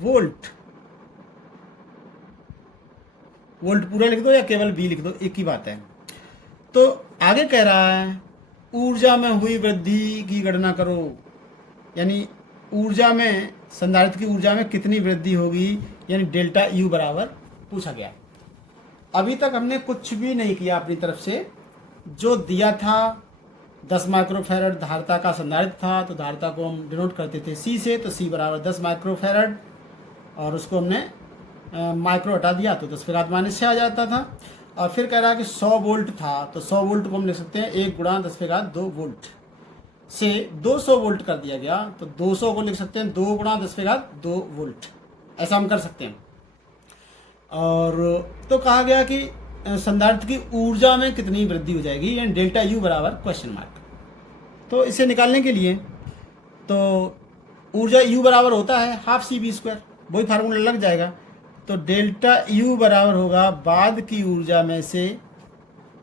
वोल्ट। वोल्ट पूरा लिख दो या केवल V लिख दो, एक ही बात है। तो आगे कह रहा है ऊर्जा में हुई वृद्धि की गणना करो, यानी ऊर्जा में, संधारित्र की ऊर्जा में कितनी वृद्धि होगी, यानी डेल्टा U बराबर पूछा गया। अभी तक हमने कुछ भी नहीं किया अपनी तरफ से, जो दिया था 10 माइक्रोफैरड धारिता का संधारित्र था, तो धारिता को हम डिनोट करते थे C से, तो C बराबर 10 माइक्रोफैरड, और उसको हमने माइक्रो हटा दिया तो 10⁻⁻6 आ जाता था। और फिर कह रहा है कि 100 वोल्ट था, तो 100 वोल्ट को हम लिख सकते हैं 1 गुणा 10⁻2 वोल्ट से 200 वोल्ट कर दिया गया, तो 200 को लिख सकते हैं 2 गुणा 10⁻2 वोल्ट, ऐसा हम कर सकते हैं। और तो कहा गया कि संधारित्र की ऊर्जा में कितनी वृद्धि हो जाएगी, यानी डेल्टा U बराबर क्वेश्चन मार्क। तो इसे निकालने के लिए तो ऊर्जा U बराबर होता है हाफ CV², वही फार्मूला लग जाएगा। तो डेल्टा U बराबर होगा बाद की ऊर्जा में से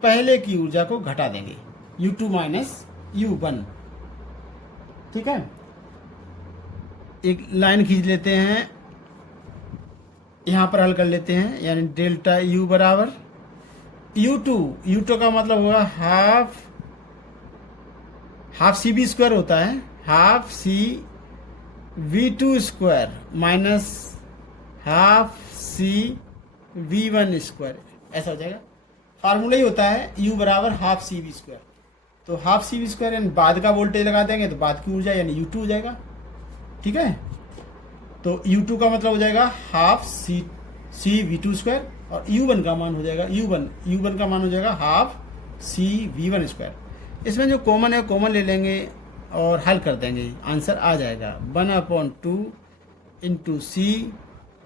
पहले की ऊर्जा को घटा देंगे, U2 माइनस U1, ठीक है। एक लाइन खींच लेते हैं, यहाँ पर हल कर लेते हैं, यानी डेल्टा U बराबर U2 का मतलब होगा हाफ CV² होता है, half CV² minus half CV1², ऐसा हो जाएगा। फार्मूला ही होता है U बराबर हाफ CV²। तो हाफ CV² यानी बाद का वोल्टेज लगा देंगे तो बाद की ऊर्जा यानी U2 हो जाएगा, ठीक है। तो U2 का मतलब हो जाएगा हाफ CV2², और U1 का मान हो जाएगा U1 का मान हो जाएगा हाफ CV1²। इसमें जो कॉमन है कॉमन ले लेंगे और हल कर देंगे, आंसर आ जाएगा 1/2 इंटू C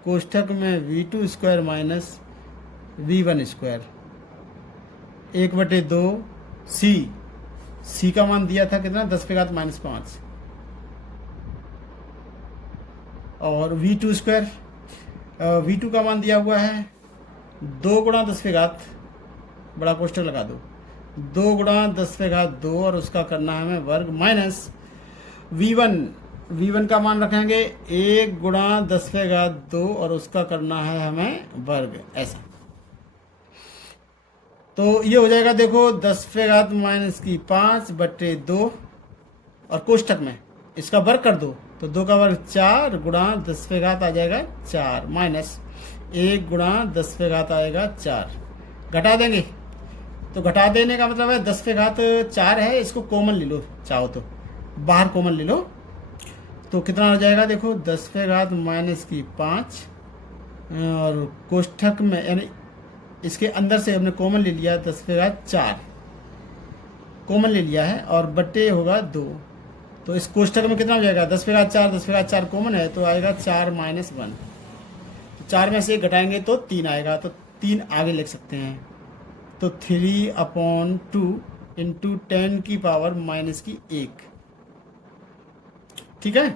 कोष्ठक में V2² माइनस V1², 1/2 C का मान दिया था कितना 10⁻⁻5, और V2 का मान दिया हुआ है 2 गुणा 10⁻, बड़ा कोष्ठक लगा दो, 2 गुणा 10⁻2 और उसका करना है हमें वर्ग, माइनस V1 का मान रखेंगे 1 गुणा 10⁻2 और उसका करना है हमें वर्ग, ऐसा। तो ये हो जाएगा देखो 10⁻⁻5/2 और कोष्ठक में इसका वर्ग कर दो, तो 2 का वर्ग 4 गुणा 10⁻, आ जाएगा 4, माइनस 1 गुणा 10⁻, आएगा 4, घटा देंगे। तो घटा देने का मतलब है 10⁻4 है, इसको कॉमन ले लो चाहो तो, बाहर कॉमन ले लो, तो कितना हो जाएगा देखो 10⁻⁻5 और कोष्ठक में, यानी इसके अंदर से हमने कॉमन ले लिया 10⁻4 कॉमन ले लिया है, और बट्टे होगा 2, तो इस कोष्ठक में कितना हो जाएगा 10⁻4 कॉमन है तो आएगा 4 - 1, तो 4 में से 1 घटाएंगे तो 3 आएगा, तो 3 आगे लिख सकते हैं, तो 3/2 इंटू 10⁻⁻1, ठीक है।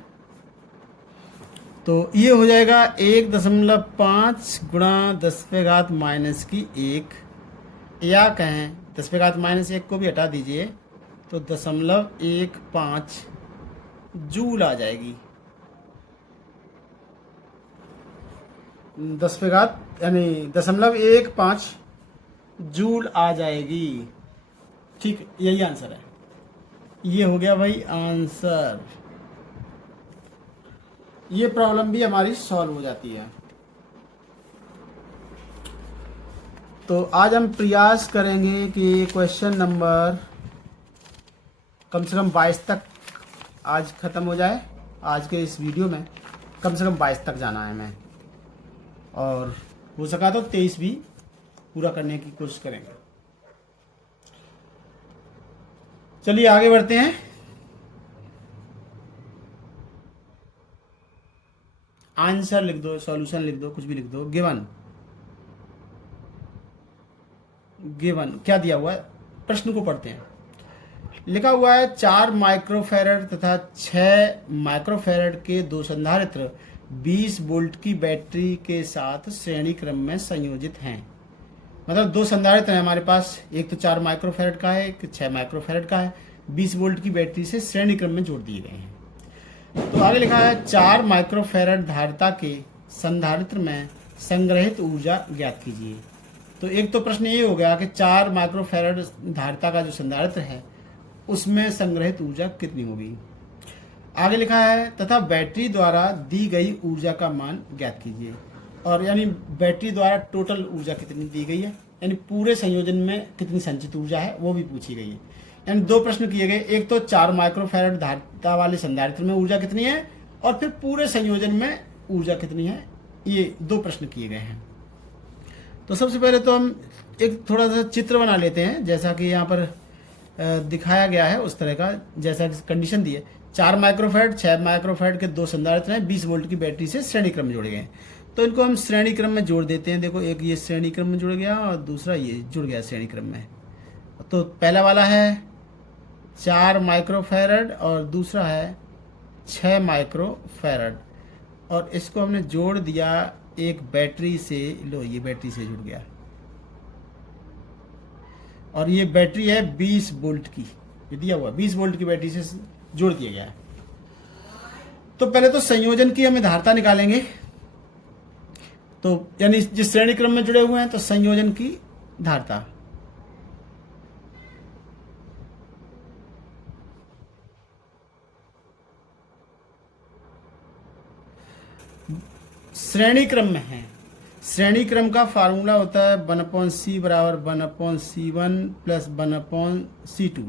तो ये हो जाएगा 1.5 गुणा 10⁻⁻1, या कहें 10⁻⁻1 को भी हटा दीजिए तो 0.15 जूल आ जाएगी, 10 यानी 0.15 जूल आ जाएगी, ठीक, यही आंसर है। ये हो गया भाई आंसर। ये प्रॉब्लम भी हमारी सॉल्व हो जाती है। तो आज हम प्रयास करेंगे कि क्वेश्चन नंबर कम से कम 22 तक आज ख़त्म हो जाए। आज के इस वीडियो में कम से कम 22 तक जाना है हमें। और हो सका तो 23 भी पूरा करने की कोशिश करेंगे। चलिए आगे बढ़ते हैं। आंसर लिख दो, सॉल्यूशन लिख दो, कुछ भी लिख दो। गिवन क्या दिया हुआ है, प्रश्न को पढ़ते हैं। लिखा हुआ है 4 माइक्रोफैरड तथा 6 माइक्रोफैरड के दो संधारित्र 20 वोल्ट की बैटरी के साथ श्रेणी क्रम में संयोजित हैं। मतलब दो संधारित्र हैं हमारे पास, एक तो 4 माइक्रोफैरड का है, एक 6 माइक्रोफैरड का है, 20 वोल्ट की बैटरी से श्रेणी क्रम में जोड़ दिए गए हैं। तो आगे लिखा है 4 माइक्रोफैरड धारिता के संधारित्र में संग्रहित ऊर्जा ज्ञात कीजिए। तो एक तो प्रश्न ये हो गया कि 4 माइक्रोफैरड धारिता का जो संधारित्र है उसमें संग्रहित ऊर्जा कितनी होगी। आगे लिखा है तथा बैटरी द्वारा दी गई ऊर्जा का मान ज्ञात कीजिए। और यानी बैटरी द्वारा टोटल ऊर्जा कितनी दी गई है, यानी पूरे संयोजन में कितनी संचित ऊर्जा है वो भी पूछी गई है। यानी दो प्रश्न किए गए, एक तो 4 माइक्रोफैरड धारिता वाले संधारित्र में ऊर्जा कितनी है और फिर पूरे संयोजन में ऊर्जा कितनी है, ये दो प्रश्न किए गए हैं। तो सबसे पहले तो हम एक थोड़ा सा चित्र बना लेते हैं, जैसा कि यहाँ पर दिखाया गया है उस तरह का, जैसा कि कंडीशन दी है। 4 माइक्रोफैरड 6 माइक्रोफैरड के दो संधारित्र हैं, 20 वोल्ट की बैटरी से श्रेणी क्रम में जोड़े गए हैं। तो इनको हम श्रेणी क्रम में जोड़ देते हैं। देखो एक ये श्रेणी क्रम में जुड़ गया और दूसरा ये जुड़ गया श्रेणी क्रम में। तो पहला वाला है 4 माइक्रोफैरड और दूसरा है 6 माइक्रोफैरड, और इसको हमने जोड़ दिया एक बैटरी से। लो ये बैटरी से जुड़ गया और ये बैटरी है 20 वोल्ट की, ये दिया हुआ 20 वोल्ट की बैटरी से जोड़ दिया गया है। तो पहले तो संयोजन की हमें धारिता निकालेंगे। तो यानी जिस श्रेणी क्रम में जुड़े हुए हैं तो संयोजन की धारिता, श्रेणी क्रम में है। श्रेणी क्रम का फार्मूला होता है 1/c बराबर 1/c1 प्लस 1/c2।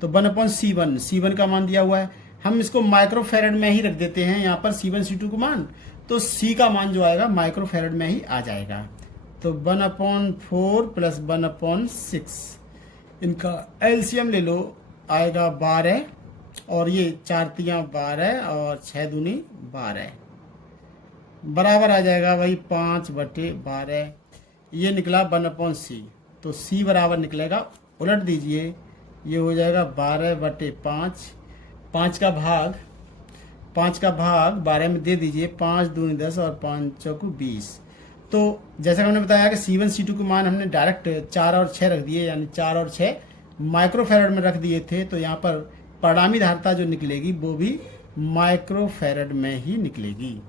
तो 1/c1, c1 का मान दिया हुआ है, हम इसको माइक्रोफैरड में ही रख देते हैं यहाँ पर c1 c2 को मान, तो c का मान जो आएगा माइक्रोफैरड में ही आ जाएगा। तो 1/4 प्लस 1/6, इनका एलसीएम ले लो, आएगा 12, और ये 4 तियां 12 और 6 दूनी 12, बराबर आ जाएगा वही 5/12। ये निकला 1/c। तो c बराबर निकलेगा, उलट दीजिए, ये हो जाएगा 12/5। 5 का भाग 12 में दे दीजिए, 5 दूनी 10 और 5 चौकू 20। तो जैसा कि हमने बताया कि c1 c2 के मान हमने डायरेक्ट 4 और 6 रख दिए, यानी 4 और 6 माइक्रोफैरड में रख दिए थे। तो यहाँ पर परिणामी धारिता जो निकलेगी वो भी माइक्रोफैरड में ही निकलेगी।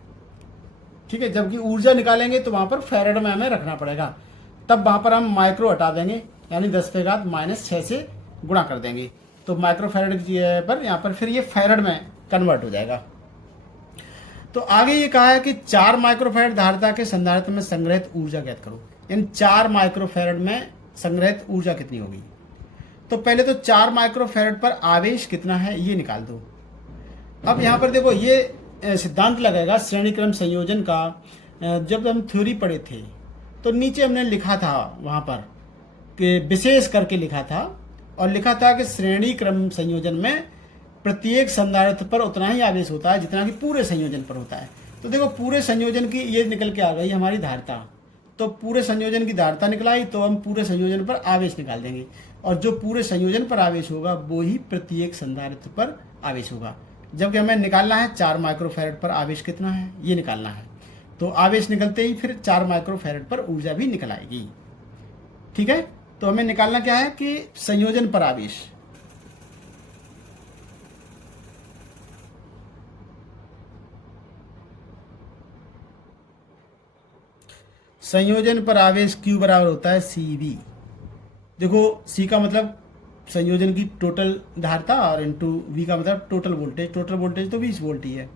ठीक है, जबकि ऊर्जा निकालेंगे तो वहां पर फैरड में हमें रखना पड़ेगा, तब वहां पर हम माइक्रो हटा देंगे, यानी 10⁻⁻6 से गुणा कर देंगे। तो माइक्रोफैरड की जगह पर यहाँ पर फिर ये फैरड में कन्वर्ट हो जाएगा। तो आगे ये कहा है कि 4 माइक्रोफैरड धारिता के संधारित्र में संग्रहित ऊर्जा ज्ञात करो। यानी 4 माइक्रोफैरड में संग्रहित ऊर्जा कितनी होगी। तो पहले तो 4 माइक्रोफैरड पर आवेश कितना है ये निकाल दो। अब यहाँ पर देखो ये सिद्धांत लगेगा श्रेणी क्रम संयोजन का। जब हम थ्योरी पढ़े थे तो नीचे हमने लिखा था, वहां पर कि विशेष करके लिखा था, और लिखा था कि श्रेणी क्रम संयोजन में प्रत्येक संधारित्र पर उतना ही आवेश होता है जितना कि पूरे संयोजन पर होता है। तो देखो पूरे संयोजन की ये निकल के आ गई हमारी धारिता। तो पूरे संयोजन की धारिता निकलाई तो हम पूरे संयोजन पर आवेश निकाल देंगे, और जो पूरे संयोजन पर आवेश होगा वो ही प्रत्येक संधारित्र पर आवेश होगा। जबकि हमें निकालना है 4 माइक्रोफैरड पर आवेश कितना है ये निकालना है। तो आवेश निकलते ही फिर 4 माइक्रोफैरड पर ऊर्जा भी निकल आएगी। ठीक है, तो हमें निकालना क्या है कि संयोजन पर आवेश। संयोजन पर आवेश Q बराबर होता है CV। देखो C का मतलब संयोजन की टोटल धारिता और इंटू V का मतलब टोटल वोल्टेज। टोटल वोल्टेज तो 20 वोल्ट ही है,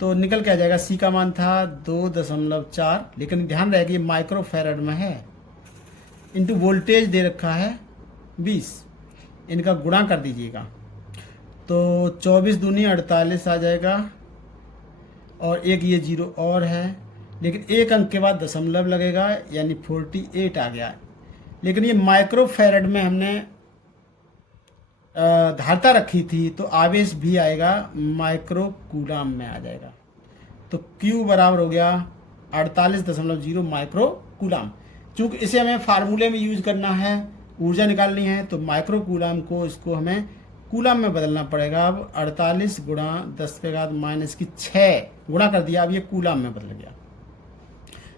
तो निकल के आ जाएगा। C का मान था 2.4, लेकिन ध्यान रहे कि माइक्रोफैरड में है, इंटू वोल्टेज दे रखा है 20, इनका गुणा कर दीजिएगा। तो 24 दूनी 48 आ जाएगा, और एक ये जीरो और है, लेकिन एक अंक के बाद दशमलव लगेगा, यानी 48 आ गया। लेकिन ये माइक्रो फैरड में हमने धारता रखी थी, तो आवेश भी आएगा माइक्रो कूलाम में आ जाएगा। तो Q बराबर हो गया 48.0 माइक्रो कूलाम। चूंकि इसे हमें फार्मूले में यूज करना है, ऊर्जा निकालनी है, तो माइक्रो कूलाम को इसको हमें कूलाम में बदलना पड़ेगा। अब 48 गुणा 10⁻⁻⁶ गुणा कर दिया, अब ये कूलाम में बदल गया।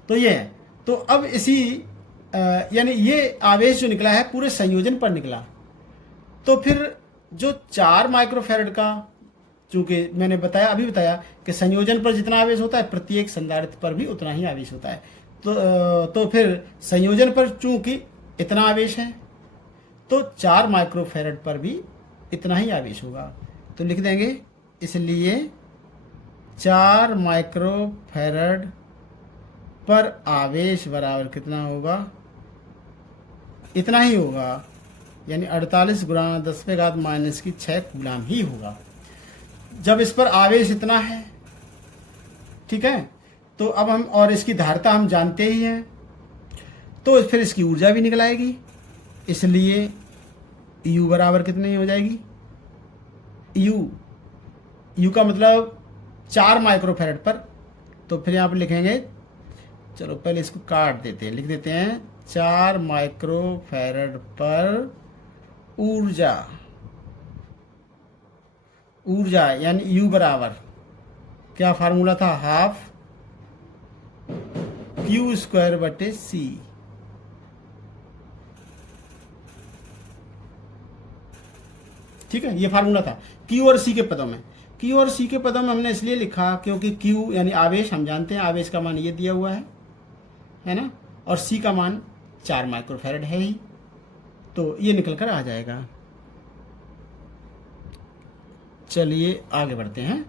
तो ये है। तो अब इसी यानी ये आवेश जो निकला है पूरे संयोजन पर निकला। तो फिर जो 4 माइक्रोफैरड का, चूंकि मैंने अभी बताया कि संयोजन पर जितना आवेश होता है प्रत्येक संधारित्र पर भी उतना ही आवेश होता है। तो फिर संयोजन पर चूंकि इतना आवेश है, तो 4 माइक्रोफैरड पर भी इतना ही आवेश होगा। तो लिख देंगे, इसलिए 4 माइक्रोफैरड पर आवेश बराबर कितना होगा, इतना ही होगा, यानी 48 गुणा 10⁻⁻⁶ कूलाम ही होगा। जब इस पर आवेश इतना है, ठीक है, तो अब हम, और इसकी धारिता हम जानते ही हैं, तो फिर इसकी ऊर्जा भी निकल आएगी। इसलिए U बराबर कितनी हो जाएगी, U का मतलब 4 माइक्रोफैरड पर। तो फिर यहाँ पर लिखेंगे, चलो पहले इसको काट देते हैं, लिख देते हैं 4 माइक्रोफैरड पर ऊर्जा यानी U बराबर, क्या फार्मूला था, हाफ Q²/C। ठीक है, ये फार्मूला था Q और C के पदों में। Q और C के पदों में हमने इसलिए लिखा क्योंकि Q यानी आवेश, हम जानते हैं आवेश का मान ये दिया हुआ है ना, और C का मान 4 माइक्रोफैरड है ही, तो ये निकल कर आ जाएगा। चलिए आगे बढ़ते हैं।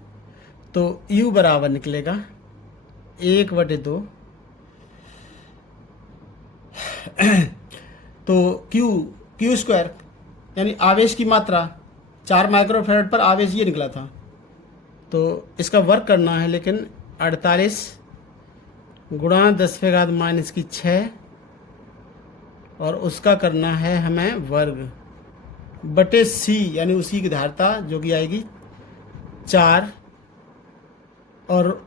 तो U बराबर निकलेगा 1/2। तो Q² यानी आवेश की मात्रा, 4 माइक्रोफैरड पर आवेश ये निकला था, तो इसका वर्क करना है, लेकिन 48 गुणा 10⁻⁻⁶ और उसका करना है हमें वर्ग बटे C, यानी उसी की धारिता जो कि आएगी 4, और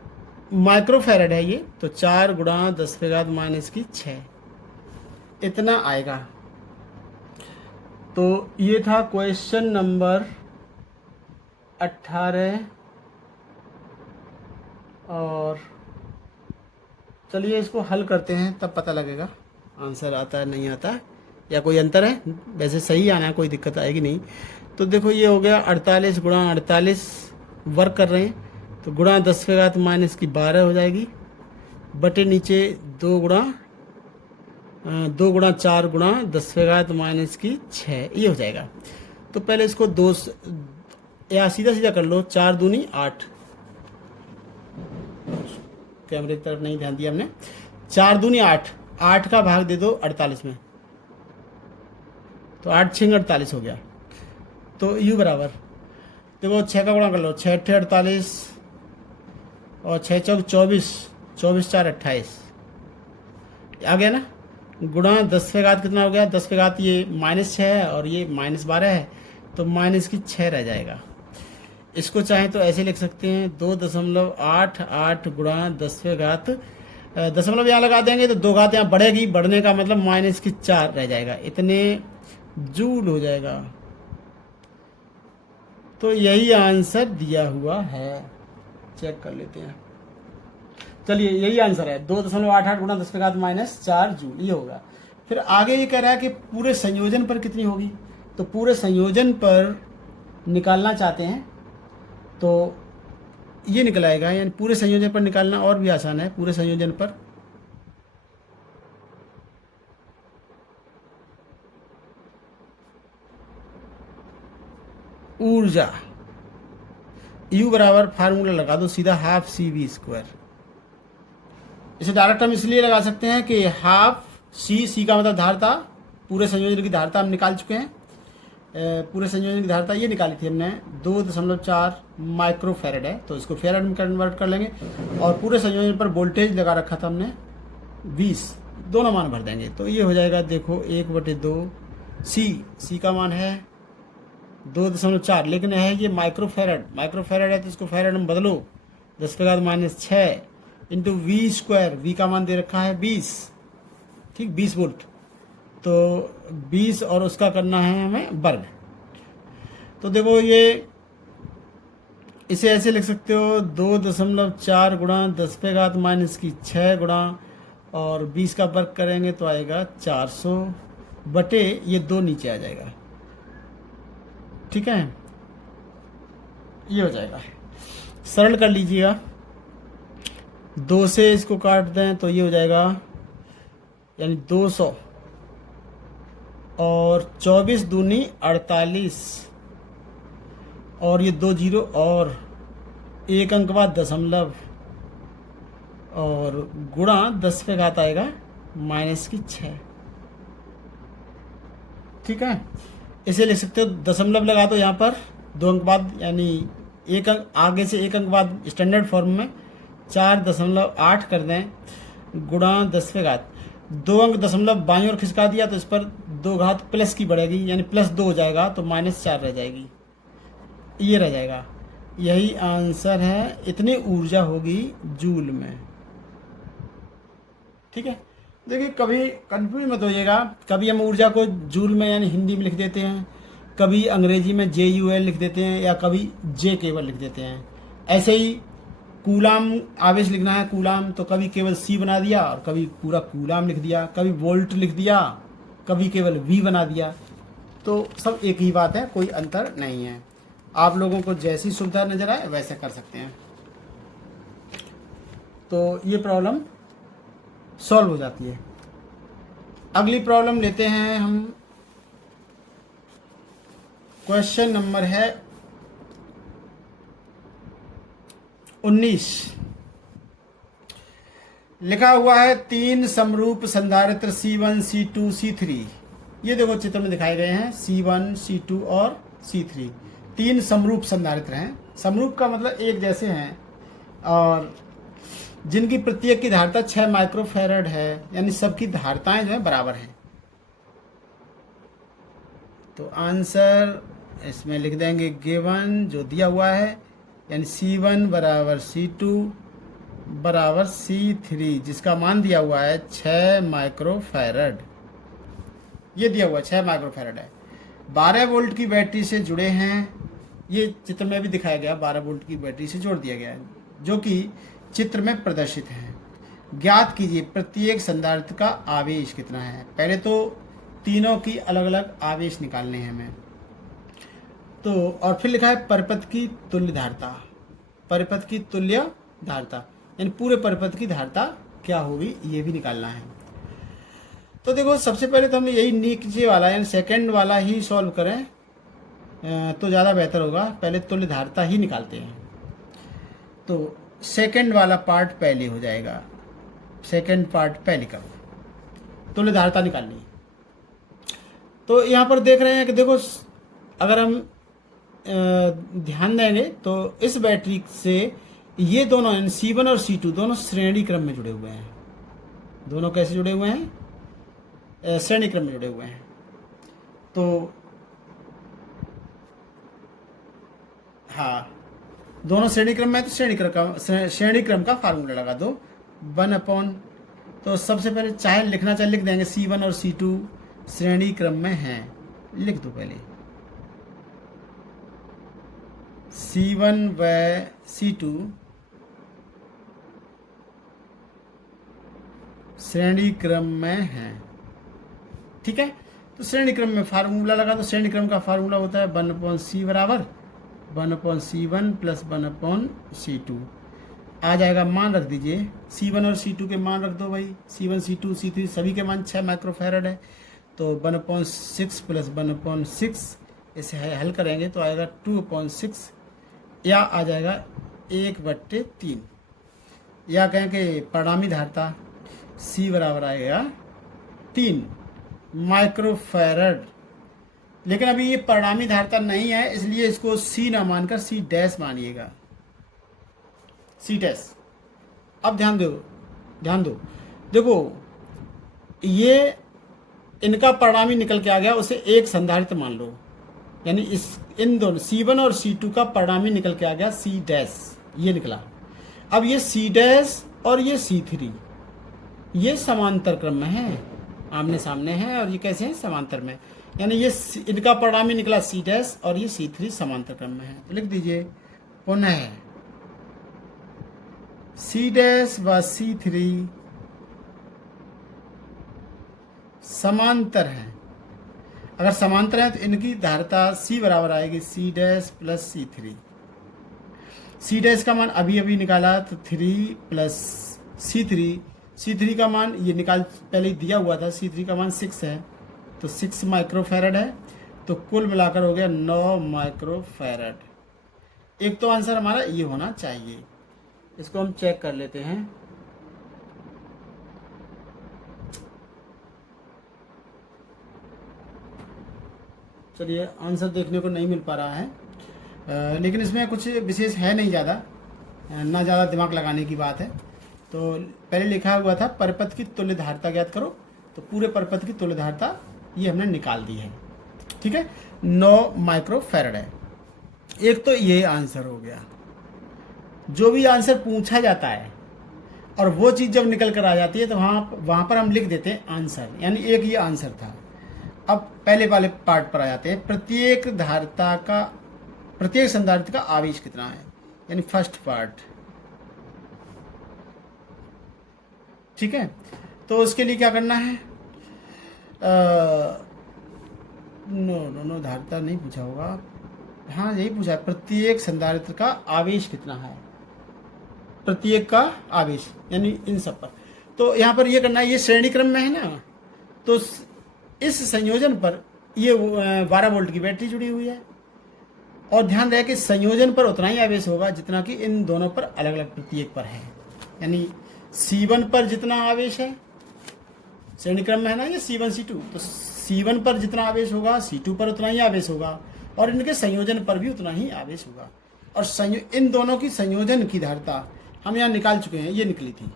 माइक्रोफैरड है ये, तो 4 गुणा 10⁻⁻⁶ इतना आएगा। तो ये था क्वेश्चन नंबर 18। और चलिए इसको हल करते हैं, तब पता लगेगा आंसर आता है नहीं आता है, या कोई अंतर है। वैसे सही आना है, कोई दिक्कत आएगी नहीं। तो देखो ये हो गया 48 गुणा 48 वर्क कर रहे हैं, तो गुणा 10⁻⁻12 हो जाएगी, बटे नीचे 2 गुणा 4 गुणा 10⁻⁻⁶ ये हो जाएगा। तो पहले इसको 2 या सीधा कर लो, 4 दूनी 8, कैमरे की तरफ नहीं ध्यान दिया हमने, 4 दूनी 8, 8 का भाग दे दो 48 में, तो 8 6 48 हो गया। तो U बराबर देखो 6 का गुणा कर लो, 6 8 48 और 6 चौक 24, 24 4 28 आ गया ना। गुणा 10 पे घात कितना हो गया, 10 पे घात ये -6 है और ये -12 है, तो -6 रह जाएगा। इसको चाहें तो ऐसे लिख सकते हैं 2.88 गुणा 10 पे घात, दशमलव यहाँ लगा देंगे तो 2 घात यहाँ बढ़ेगी, बढ़ने का मतलब -4 रह जाएगा, इतने जूल हो जाएगा। तो यही आंसर दिया हुआ है, चेक कर लेते हैं। चलिए यही आंसर है, 2.88 गुणा 10 पे घात -4 जूल, ये होगा। फिर आगे ये कह रहा है कि पूरे संयोजन पर कितनी होगी, तो पूरे संयोजन पर निकालना चाहते हैं तो ये निकलाएगा, यानी पूरे संयोजन पर निकालना और भी आसान है। पूरे संयोजन पर ऊर्जा U बराबर फार्मूला लगा दो सीधा, हाफ CV²। इसे डायरेक्ट हम इसलिए लगा सकते हैं कि हाफ C का मतलब धारिता, पूरे संयोजन की धारिता हम निकाल चुके हैं, पूरे संयोजन की धारिता ये निकाली थी हमने 2.4 माइक्रोफैरड है, तो इसको फैरड में कन्वर्ट कर लेंगे। और पूरे संयोजन पर वोल्टेज लगा रखा था हमने 20, दोनों मान भर देंगे तो ये हो जाएगा, देखो 1/2 सी का मान है 2.4, लेकिन है ये माइक्रोफैरड है तो इसको फैरड में बदलो, 10⁻⁻6 इंटू V², वी का मान दे रखा है 20, ठीक 20 वोल्ट, तो 20 और उसका करना है हमें वर्ग। तो देखो ये इसे ऐसे लिख सकते हो 2.4 गुणा 10⁻⁻6 गुणा और 20 का वर्ग करेंगे तो आएगा 400 बटे ये 2 नीचे आ जाएगा, ठीक है, ये हो जाएगा। सरल कर लीजिएगा, 2 से इसको काट दें तो ये हो जाएगा यानी 200 और 24 दूनी 48 और ये 2 जीरो और 1 अंक बाद दशमलव और गुणा 10 पे घात आएगा -6, ठीक है। इसे लिख सकते हो, दशमलव लगा दो यहाँ पर 2 अंक बाद, यानी 1 अंक आगे से 1 अंक बाद स्टैंडर्ड फॉर्म में 4.8 कर दें गुणा 10 पे घात, 2 अंक दशमलव बाईं ओर खिसका दिया तो इस पर 2 घात प्लस की बढ़ेगी यानी +2 हो जाएगा तो -4 रह जाएगी, ये रह जाएगा। यही आंसर है, इतनी ऊर्जा होगी जूल में, ठीक है। देखिए कभी कंफ्यूज मत होइएगा, कभी हम ऊर्जा को जूल में यानी हिंदी में लिख देते हैं, कभी अंग्रेजी में JUL लिख देते हैं या कभी J केवल लिख देते हैं। ऐसे ही कूलाम आवेश लिखना है कूलाम तो कभी केवल C बना दिया और कभी पूरा कूलाम लिख दिया, कभी वोल्ट लिख दिया, कभी केवल V बना दिया, तो सब एक ही बात है, कोई अंतर नहीं है। आप लोगों को जैसी सुविधा नजर आए वैसे कर सकते हैं। तो ये प्रॉब्लम सॉल्व हो जाती है। अगली प्रॉब्लम लेते हैं हम, क्वेश्चन नंबर है 19। लिखा हुआ है 3 समरूप संधारित्र C1 C2 C3, ये देखो चित्र में दिखाए गए हैं C1 C2 और C3, 3 समरूप संधारित्र हैं। समरूप का मतलब एक जैसे हैं और जिनकी प्रत्येक की धारिता 6 माइक्रोफैरड है, यानी सबकी धारिताएं जो है बराबर हैं। तो आंसर इसमें लिख देंगे गिवन जो दिया हुआ है, यानी C1 बराबर C2 बराबर C3, जिसका मान दिया हुआ है 6 माइक्रोफैरड, ये दिया हुआ 6 माइक्रोफैरड है। 12 वोल्ट की बैटरी से जुड़े हैं, ये चित्र में भी दिखाया गया, 12 वोल्ट की बैटरी से जोड़ दिया गया है जो कि चित्र में प्रदर्शित है। ज्ञात कीजिए प्रत्येक संधारित्र का आवेश कितना है। पहले तो तीनों की अलग अलग आवेश निकालने हैं हमें, तो और फिर लिखा है परिपथ की तुल्य धारिता, परिपथ की तुल्य धारिता यानी पूरे परिपथ की धारिता क्या होगी ये भी निकालना है। तो देखो सबसे पहले तो हम यही नीचे वाला यानी सेकंड वाला ही सॉल्व करें तो ज़्यादा बेहतर होगा। पहले तुल्य धारिता ही निकालते हैं, तो सेकंड वाला पार्ट पहले हो जाएगा, सेकंड पार्ट पहले करो, तुल्य धारिता निकालनी। तो यहाँ पर देख रहे हैं कि देखो अगर हम ध्यान देंगे तो इस बैटरी से ये दोनों C1 और C2 दोनों श्रेणी क्रम में जुड़े हुए हैं। दोनों कैसे जुड़े हुए हैं? श्रेणी क्रम में जुड़े हुए हैं। तो हाँ, दोनों श्रेणी क्रम में, तो श्रेणी क्रम का फार्मूला लगा दो 1/, तो सबसे पहले चाहे लिखना चाहे लिख देंगे C1 और C2 श्रेणी क्रम में हैं, लिख दो पहले C1 व C2 श्रेणी क्रम में हैं, ठीक है। तो श्रेणी क्रम में फार्मूला लगा दो, श्रेणी क्रम का फार्मूला होता है 1/C बराबर 1/C1 प्लस 1/C2। आ जाएगा, मान रख दीजिए C1 और C2 के मान रख दो भाई, C1 C2 C3 सभी के मान 6 माइक्रोफैरड है, तो 1/6 प्लस 1/6 इसे हल करेंगे तो आएगा 2/6 या आ जाएगा 1/3, या कहें कि परिणामी धारिता C बराबर आएगा 3 माइक्रोफैरड। लेकिन अभी ये परिणामी धारिता नहीं है, इसलिए इसको सी ना मानकर सी डैश मानिएगा, सी डैश। अब ध्यान दो, ध्यान दो, देखो ये इनका परिणामी निकल के आ गया, उसे एक संधारित्र मान लो, यानी इस इन दोनों C1 और C2 का परिणामी निकल के आ गया सी डैश, ये निकला। अब ये सी डैश और ये C3 ये समांतर क्रम में है, आमने सामने है, और ये कैसे हैं, समांतर में, यानी ये इनका परिणामी निकला सी डैश और ये C3 समांतर क्रम में है। तो लिख दीजिए पुनः सी डैश व C3 समांतर है। अगर समांतर है तो इनकी धारिता C बराबर आएगी C dash plus C3। C dash का मान अभी अभी निकाला तो 3 प्लस C3 का मान ये निकाल पहले ही दिया हुआ था, C3 का मान 6 है, तो 6 माइक्रोफैरड है, तो कुल मिलाकर हो गया 9 माइक्रोफैरड। एक तो आंसर हमारा ये होना चाहिए, इसको हम चेक कर लेते हैं। चलिए आंसर देखने को नहीं मिल पा रहा है, लेकिन इसमें कुछ विशेष है नहीं ज़्यादा, ना ज़्यादा दिमाग लगाने की बात है। तो पहले लिखा हुआ था परिपथ की तुल्य धारिता ज्ञात करो, तो पूरे परिपथ की तुल्य धारिता ये हमने निकाल दी है, ठीक है, 9 माइक्रोफैरड है। एक तो ये आंसर हो गया। जो भी आंसर पूछा जाता है और वो चीज़ जब निकल कर आ जाती है तो वहाँ पर हम लिख देते हैं आंसर, यानी एक ये आंसर था। अब पहले वाले पार्ट पर आ जाते हैं, प्रत्येक संधारित्र का आवेश कितना है, यानी फर्स्ट पार्ट, ठीक है। तो उसके लिए क्या करना है, नो धारिता नहीं पूछा होगा, हाँ यही पूछा है, प्रत्येक संधारित्र का आवेश कितना है, प्रत्येक का आवेश यानी इन सब पर। तो यहाँ पर ये करना है, ये श्रेणी क्रम में है ना, तो इस संयोजन पर ये 12 वोल्ट की बैटरी जुड़ी हुई है, और ध्यान रहे कि संयोजन पर उतना ही आवेश होगा जितना कि इन दोनों पर अलग अलग प्रत्येक पर है, यानी C1 पर जितना आवेश है, श्रेणी क्रम में है ना ये C1 C2, तो C1 पर जितना आवेश होगा C2 पर उतना ही आवेश होगा, और इनके संयोजन पर भी उतना ही आवेश होगा। और इन दोनों की संयोजन की धारिता हम यहाँ निकाल चुके हैं, ये निकली थी,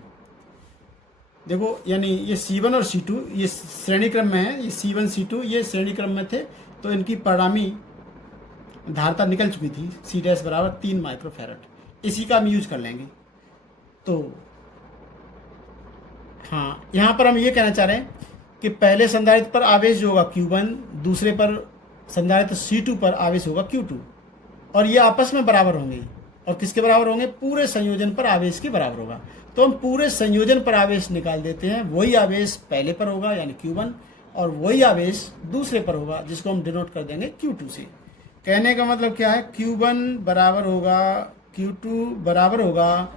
देखो, यानी ये C1 और C2 ये श्रेणी क्रम में है, ये C1 C2 ये श्रेणी क्रम में थे, तो इनकी परिणामी धारिता निकल चुकी थी, सी डैश बराबर 3 माइक्रोफैरड, इसी का हम यूज कर लेंगे। तो हाँ, यहाँ पर हम ये कहना चाह रहे हैं कि पहले संधारित्र पर आवेश जो होगा Q1, दूसरे पर संधारित्र C2 पर आवेश होगा Q2, और ये आपस में बराबर होंगे, और किसके बराबर होंगे, पूरे संयोजन पर आवेश के बराबर होगा। तो हम पूरे संयोजन पर आवेश निकाल देते हैं, वही आवेश पहले पर होगा यानी Q1, और वही आवेश दूसरे पर होगा जिसको हम डिनोट कर देंगे Q2 से। कहने का मतलब क्या है, Q1 बराबर होगा, Q2 बराबर होगा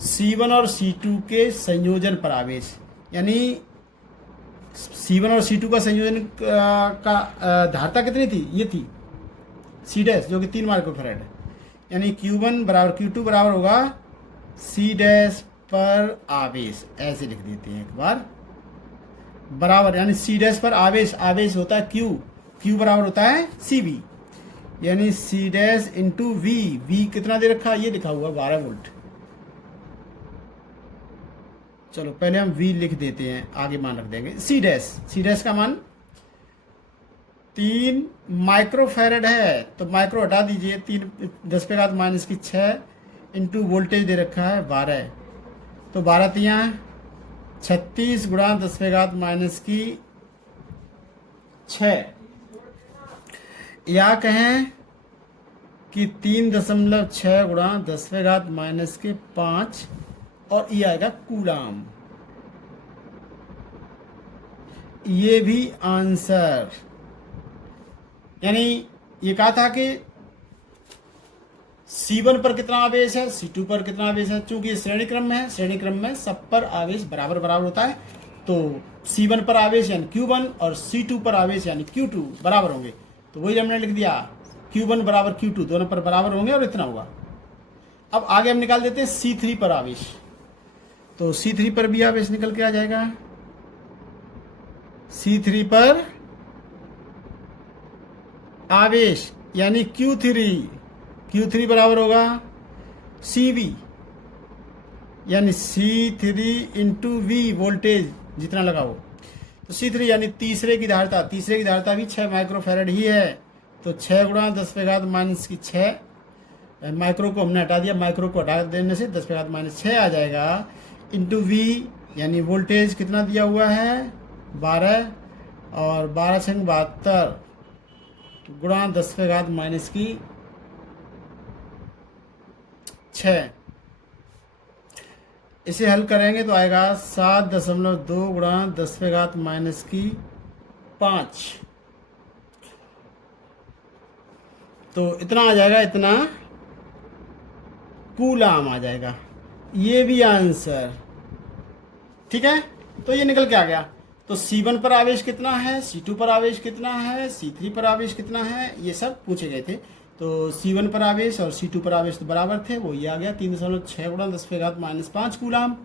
C1 और C2 के संयोजन पर आवेश, यानी C1 और C2 का संयोजन का धारिता कितनी थी, ये थी सी डैश जो कि 3 माइक्रोफैरड है, यानी Q1 बराबर Q2 बराबर होगा सी डैश पर आवेश, ऐसे लिख देते हैं एक बार, बराबर, यानी सी डैश पर आवेश होता है Q बराबर होता है CV, यानी सी डैश इंटू V कितना दे रखा है, ये लिखा हुआ 12 वोल्ट। चलो पहले हम V लिख देते हैं, आगे मान रख देंगे। सी डैश का मान 3 माइक्रोफैरड है, तो माइक्रो हटा दीजिए, 3 10⁻⁻6 इंटू वोल्टेज दे रखा है 12, तो 12 तियाँ 36 गुणा 10⁻⁶, या कहें कि 3.6 गुणा 10⁻⁵, और ये आएगा कूलाम। ये भी आंसर, यानी ये कहा था कि C1 पर कितना आवेश है, C2 पर कितना आवेश है, चूंकि ये श्रेणी क्रम में है, श्रेणी क्रम में सब पर आवेश बराबर बराबर होता है, तो C1 पर आवेश यानी Q1 और C2 पर आवेश यानी Q2 बराबर होंगे, तो वही हमने लिख दिया Q1 बराबर Q2, दोनों पर बराबर होंगे और इतना होगा। अब आगे हम निकाल देते हैं C3 पर आवेश, तो C3 पर भी आवेश निकल के आ जाएगा, C3 पर आवेश यानी Q3 बराबर होगा CV यानी C3 इंटू V, वोल्टेज जितना लगा हो। तो C3 यानी तीसरे की धारिता भी 6 माइक्रोफैरड ही है। तो 6 गुणा 10⁻⁻6, माइक्रो को हमने हटा दिया, माइक्रो को हटा देने से 10⁻⁻6 आ जाएगा, इंटू V यानी वोल्टेज कितना दिया हुआ है 12, और 12×72 गुणा 10⁻⁻6। इसे हल करेंगे तो आएगा 7.2 गुणा 10⁻⁻5। तो इतना आ जाएगा, इतना कूलाम आ जाएगा। ये भी आंसर ठीक है। तो ये निकल के आ गया। तो C1 पर आवेश कितना है, C2 पर आवेश कितना है, C3 पर आवेश कितना है, ये सब पूछे गए थे। तो C1 पर आवेश और C2 पर आवेश तो बराबर थे, वो ये आ गया 3.6 गुणा 10⁻⁻5 कूलाम।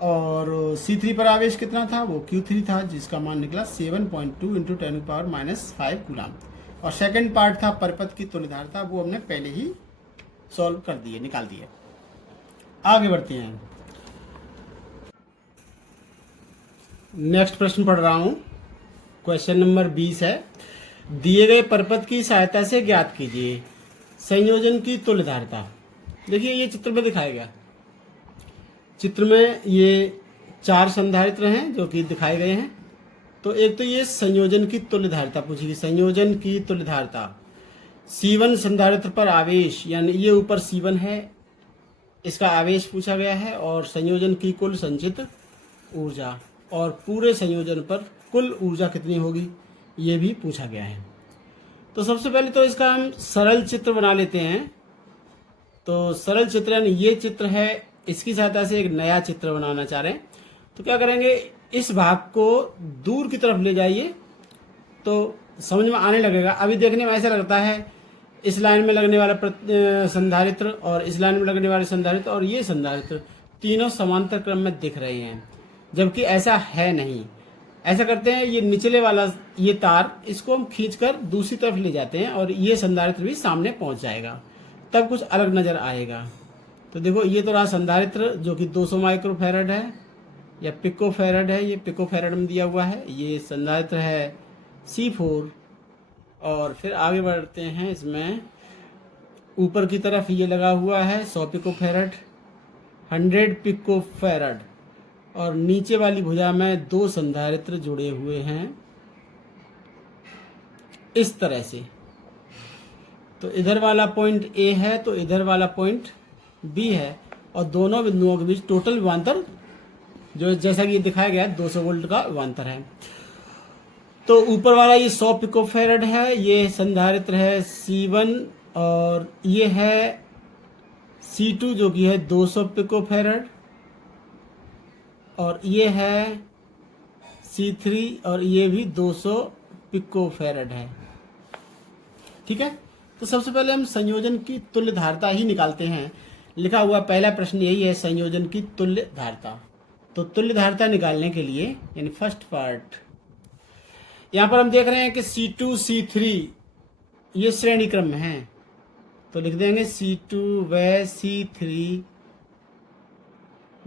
और C3 पर आवेश कितना था, वो Q3 था, जिसका मान निकला 7.2 इंटू 10⁻⁻5 कूलाम। और सेकंड पार्ट था परिपथ की तुल्यधारिता, वो हमने पहले ही सॉल्व कर दिए, निकाल दिए। आगे बढ़ते हैं। नेक्स्ट प्रश्न पढ़ रहा हूं, क्वेश्चन नंबर 20 है। दिए गए परिपथ की सहायता से ज्ञात कीजिए संयोजन की तुल्यधारिता। देखिए ये चित्र में दिखाया गया, चित्र में ये 4 संधारित्र हैं जो कि दिखाए गए हैं। तो एक तो ये संयोजन की तुल्यधारिता पूछी गई, संयोजन की तुल्यधारिता। C1 संधारित्र पर आवेश, यानी ये ऊपर C1 है, इसका आवेश पूछा गया है, और संयोजन की कुल संचित ऊर्जा, और पूरे संयोजन पर कुल ऊर्जा कितनी होगी ये भी पूछा गया है। तो सबसे पहले तो इसका हम सरल चित्र बना लेते हैं। तो सरल चित्र यानी ये चित्र है, इसकी सहायता से एक नया चित्र बनाना चाह रहे हैं। तो क्या करेंगे, इस भाग को दूर की तरफ ले जाइए तो समझ में आने लगेगा। अभी देखने में ऐसा लगता है इस लाइन में लगने वाला संधारित्र और इस लाइन में लगने वाले संधारित्र और ये संधारित्र तीनों समांतर क्रम में दिख रहे हैं, जबकि ऐसा है नहीं। ऐसा करते हैं, ये निचले वाला ये तार, इसको हम खींचकर दूसरी तरफ ले जाते हैं और ये संधारित्र भी सामने पहुंच जाएगा, तब कुछ अलग नजर आएगा। तो देखो ये तो रहा संधारित्र जो कि 200 माइक्रोफैरड है या पिकोफैरड है, ये पिकोफैरड में दिया हुआ है। ये संधारित्र है C4। और फिर आगे बढ़ते हैं, इसमें ऊपर की तरफ ये लगा हुआ है 100 पिकोफैरड, 100 पिकोफैरड, और नीचे वाली भुजा में 2 संधारित्र जुड़े हुए हैं इस तरह से। तो इधर वाला पॉइंट A है तो इधर वाला पॉइंट B है, और दोनों बिंदुओं के बीच टोटल विभवांतर जो जैसा कि दिखाया गया 200 वोल्ट का विभवांतर है। तो ऊपर वाला ये 100 पिकोफैरड है, ये संधारित्र है C1, और ये है C2 जो कि है 200 पिकोफैरड, और ये है C3 और ये भी 200 पिकोफैरड है। ठीक है। तो सबसे पहले हम संयोजन की तुल्यधारिता ही निकालते हैं। लिखा हुआ पहला प्रश्न यही है, संयोजन की तुल्यधारिता। तो तुल्यधारिता निकालने के लिए यानी फर्स्ट पार्ट, यहां पर हम देख रहे हैं कि C2 C3 ये श्रेणी क्रम में है, तो लिख देंगे C2 व C3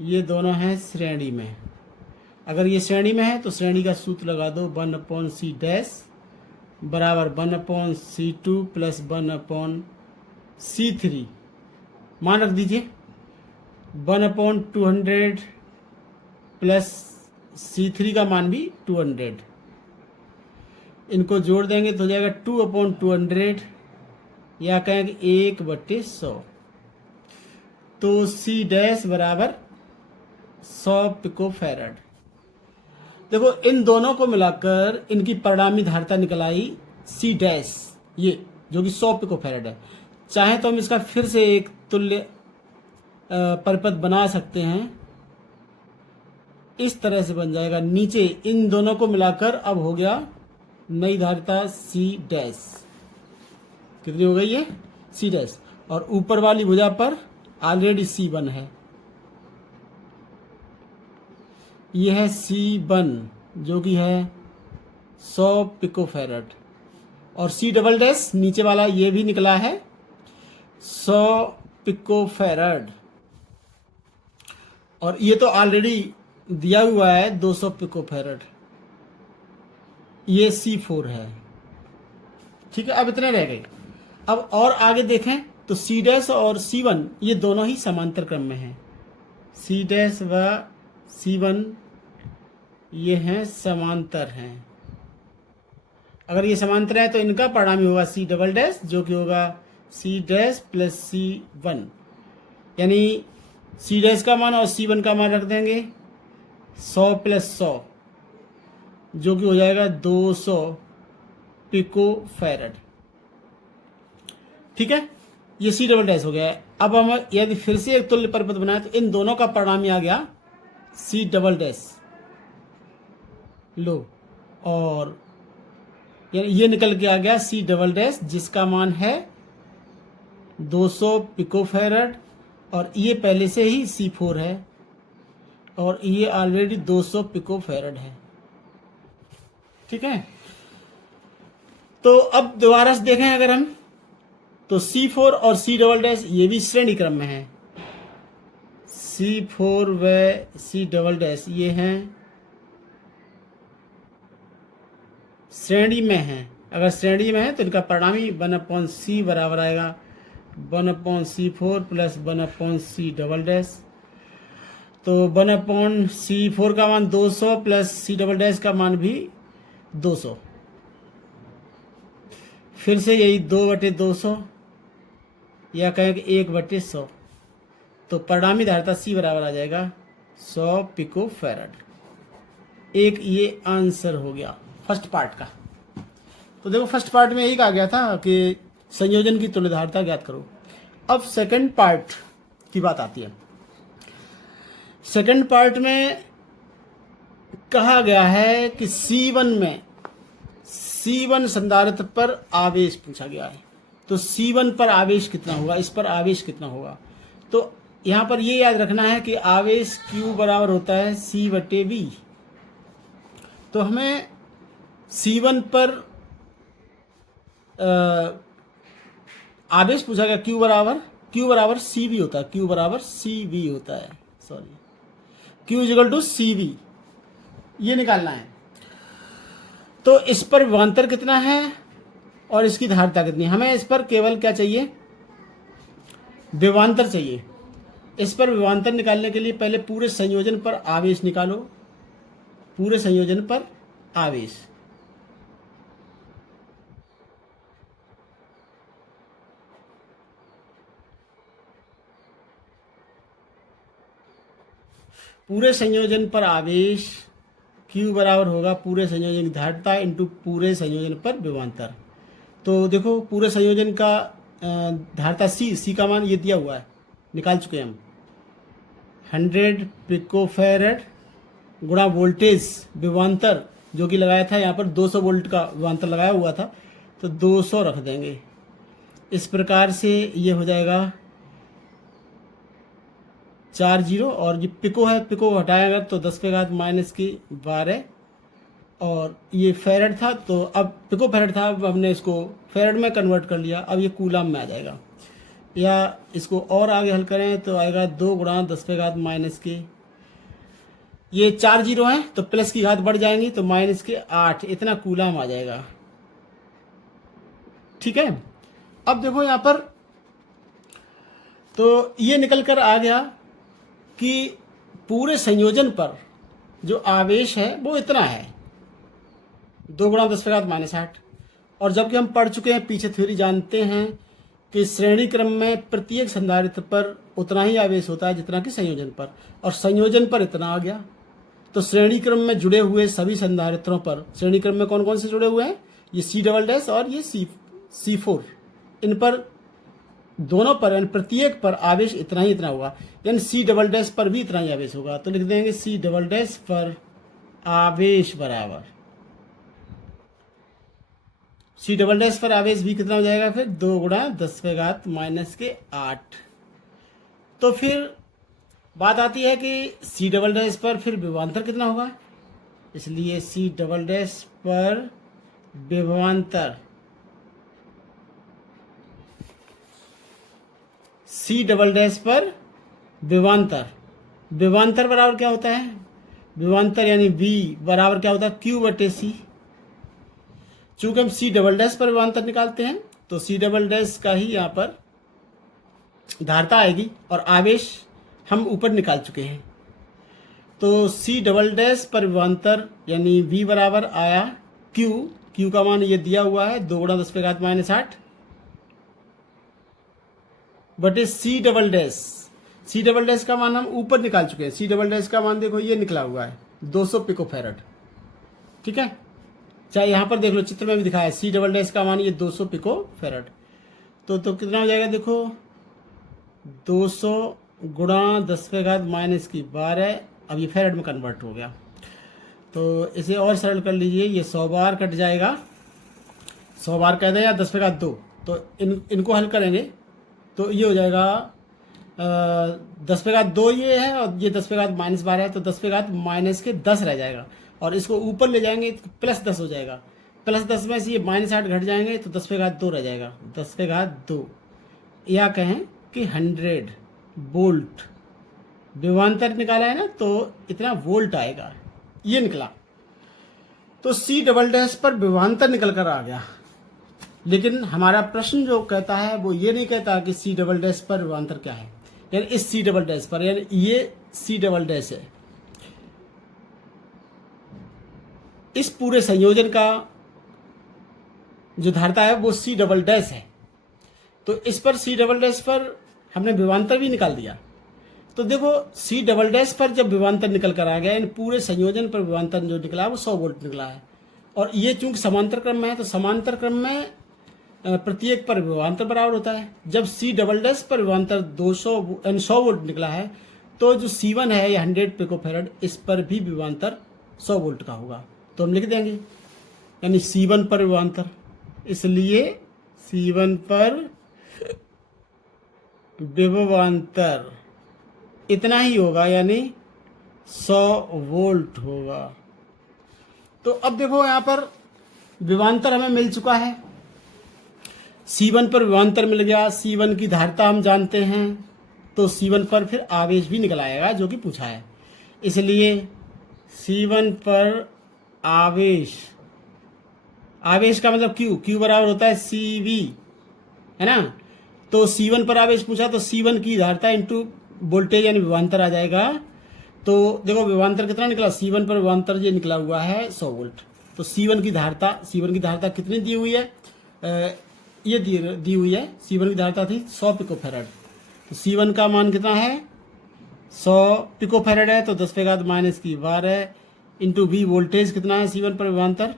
ये दोनों हैं श्रेणी में। अगर ये श्रेणी में है तो श्रेणी का सूत्र लगा दो, 1/C डैश बराबर 1/C2 प्लस 1/C3। मान रख दीजिए 1/200 प्लस C3 का मान भी 200। इनको जोड़ देंगे तो हो जाएगा 2/200, या कहेंगे 1/100। तो C डैश बराबर 100 पिकोफैरड। देखो इन दोनों को मिलाकर इनकी परिणामी धारिता निकल आई C डैश, ये जो कि 100 पिकोफैरड है। चाहे तो हम इसका फिर से एक तुल्य परिपथ बना सकते हैं, इस तरह से बन जाएगा। नीचे इन दोनों को मिलाकर अब हो गया नई धारिता C डैश। कितनी हो गई है C डैश, और ऊपर वाली भुजा पर ऑलरेडी C1 है, यह है C1 जो कि है 100 पिकोफैरड, और C डबल डैश नीचे वाला ये भी निकला है 100 पिको फैरड, और ये तो ऑलरेडी दिया हुआ है 200 पिको फैरड, ये C4 है। ठीक है, अब इतने रह गए। अब और आगे देखें तो C डैश और C1 ये दोनों ही समांतर क्रम में हैं। C डैश व C1 ये हैं समांतर हैं। अगर ये समांतर है तो इनका परिणामी होगा C डबल डैश, जो कि होगा C डैश प्लस C1, यानी C डैश का मान और C1 का मान रख देंगे 100 प्लस 100, जो कि हो जाएगा 200 पिको फैरड। ठीक है, ये C डबल डैश हो गया है। अब हम यदि फिर से एक तुल्य परिपथ बनाए तो इन दोनों का परिणामी आ गया C डबल डैश, लो, और यानी ये निकल के आ गया C डबल डैश, जिसका मान है 200 पिको फैरड, और ये पहले से ही C4 है, और ये ऑलरेडी 200 पिको फैरड है। ठीक है, तो अब दोबारा से देखें अगर हम, तो C4 और C डबल डैश ये भी श्रेणी क्रम में है। C4 व C डबल डैश ये हैं श्रेणी में हैं। अगर श्रेणी में है तो इनका परिणामी 1/C बराबर आएगा 1/C4 plus 1/C double dash. तो 1/C4 का मान 200 प्लस C डबल डैश का मान भी 200, फिर से यही 2/200, या कहें कि 1/100, तो परिणामी धारिता C बराबर आ जाएगा 100 पिको फैरड। एक ये आंसर हो गया फर्स्ट पार्ट का। तो देखो फर्स्ट पार्ट में यही कहा गया था कि संयोजन की तुल्य धारिता ज्ञात करो। अब सेकंड पार्ट की बात आती है। सेकंड पार्ट में कहा गया है कि C1 संधारित्र पर आवेश पूछा गया है। तो C1 पर आवेश कितना होगा, इस पर आवेश कितना होगा। तो यहां पर ये याद रखना है कि आवेश Q बराबर होता है C/V। तो हमें C1 पर आवेश पूछा गया Q बराबर CV होता है, Q बराबर CV होता है, sorry, Q equal to CV, ये निकालना है। तो इस पर विभवांतर कितना है और इसकी धारिता कितनी है। हमें इस पर केवल क्या चाहिए, विभवांतर चाहिए। इस पर विभवांतर निकालने के लिए पहले पूरे संयोजन पर आवेश निकालो, पूरे संयोजन पर आवेश। पूरे संयोजन पर आवेश Q बराबर होगा पूरे संयोजन की धारिता इंटू पूरे संयोजन पर विभवांतर। तो देखो पूरे संयोजन का धारिता C का मान ये दिया हुआ है, निकाल चुके हैं हम, 100 पिको फैरड गुणा वोल्टेज विभवांतर जो कि लगाया था, यहाँ पर 200 वोल्ट का विभवांतर लगाया हुआ था, तो 200 रख देंगे। इस प्रकार से ये हो जाएगा 4 जीरो, और ये पिको है, पिको हटाएगा तो 10⁻⁻12, और ये फैरड था, तो अब पिको फैरड था, अब हमने इसको फैरड में कन्वर्ट कर लिया, अब ये कूलम में आ जाएगा। या इसको और आगे हल करें तो आएगा 2 × 10⁻⁻, ये 4 जीरो हैं तो प्लस की घात बढ़ जाएंगी तो -8, इतना कूलम आ जाएगा। ठीक है, अब देखो यहाँ पर तो ये निकल कर आ गया कि पूरे संयोजन पर जो आवेश है वो इतना है, 2 × 10⁻⁻8। और जबकि हम पढ़ चुके हैं, पीछे थ्योरी जानते हैं कि श्रेणी क्रम में प्रत्येक संधारित्र पर उतना ही आवेश होता है जितना कि संयोजन पर, और संयोजन पर इतना आ गया। तो श्रेणी क्रम में जुड़े हुए सभी संधारित्रों पर, श्रेणी क्रम में कौन कौन से जुड़े हुए हैं, ये C डबल डैश और ये C4, इन पर दोनों पर यानी प्रत्येक पर आवेश इतना ही इतना होगा, यानी C डबल डैश पर भी इतना ही आवेश होगा। तो लिख देंगे C डबल डैश पर आवेश बराबर, C डबल डैश पर आवेश भी कितना हो जाएगा फिर 2 × 10⁻⁻8। तो फिर बात आती है कि C डबल डैश पर फिर विभवांतर कितना होगा, इसलिए C डबल डैश पर विभवांतर सी डबल डैश पर विभवांतर, विभवांतर बराबर क्या होता है, विभवांतर यानी V बराबर क्या होता है Q बटे C। चूंकि हम सी डबल डैश पर विभवांतर निकालते हैं तो सी डबल डैश का ही यहाँ पर धारता आएगी और आवेश हम ऊपर निकाल चुके हैं। तो सी डबल डैश पर विभवांतर यानी V बराबर आया Q का मान ये दिया हुआ है 2 गुणा 10 पे घात -8 बटे C double dash. C double dash का मान हम ऊपर निकाल चुके हैं। सी डबल डैश का मान देखो ये निकला हुआ है 200 पिकोफैरड। ठीक है, चाहे यहाँ पर देख लो चित्र में भी दिखाया है सी डबल डैश का मान ये 200 पिकोफैरड। तो कितना हो जाएगा देखो 200 गुणा 10 पे घात -12। अब ये फैरड में कन्वर्ट हो गया। तो इसे और सरल कर लीजिए, ये 100 बार कट जाएगा, 100 बार कह दें या 10 पे घात 2। तो इनको हल करेंगे तो ये हो जाएगा 10 पे घात 2 ये है और ये 10 पे घात -12 है। तो 10 पे घात -10 रह जाएगा और इसको ऊपर ले जाएंगे तो +10 हो जाएगा। +10 में से ये -8 घट जाएंगे तो 10 पे घात 2 रह जाएगा। 10 पे घात 2 या कहें कि 100 वोल्ट विभवांतर निकाला है ना, तो इतना वोल्ट आएगा, ये निकला। तो सी डबल डैश पर विभवांतर निकल कर आ गया। लेकिन हमारा प्रश्न जो कहता है वो ये नहीं कहता कि सी डबल डैश पर विभवांतर क्या है, यानी इस सी डबल डैश पर, यानी ये सी डबल डैश है, इस पूरे संयोजन का जो धारता है वो सी डबल डैश है। तो इस पर सी डबल डैश पर हमने विभवांतर भी निकाल दिया। तो देखो सी डबल डैश पर जब विभवांतर निकल कर आ गया, इन पूरे संयोजन पर विभवांतर जो निकला है वो 100 वोल्ट निकला है। और ये चूंकि समांतर क्रम में है तो समांतर क्रम में प्रत्येक पर विभवांतर बराबर होता है। जब सी डबल डैश पर विभवांतर 100 वोल्ट निकला है तो जो C1 है या 100 पिकोफैरड, इस पर भी विभवांतर 100 वोल्ट का होगा। तो हम लिख देंगे यानी C1 पर विभवांतर, इसलिए C1 पर विभवांतर इतना ही होगा यानी 100 वोल्ट होगा। तो अब देखो यहाँ पर विभवांतर हमें मिल चुका है, C1 पर विभवांतर मिल गया, C1 की धारिता हम जानते हैं, तो C1 पर फिर आवेश भी निकल आएगा जो कि पूछा है। इसलिए C1 पर आवेश, आवेश का मतलब Q बराबर होता है CV, है ना। तो C1 पर आवेश पूछा तो C1 की धारिता इंटू वोल्टेज यानी विभवांतर आ जाएगा। तो देखो विभवांतर कितना निकला, C1 पर विभवांतर ये निकला हुआ है 100 वोल्ट। तो C1 की धारिता कितनी दी हुई है, ये दी हुई है, C1 की धारिता थी 100 पिकोफैरड। तो C1 का मान कितना है 100 पिकोफैरड है, तो 10 पे घात -12 इंटू V वोल्टेज कितना है C1 पर विभवांतर,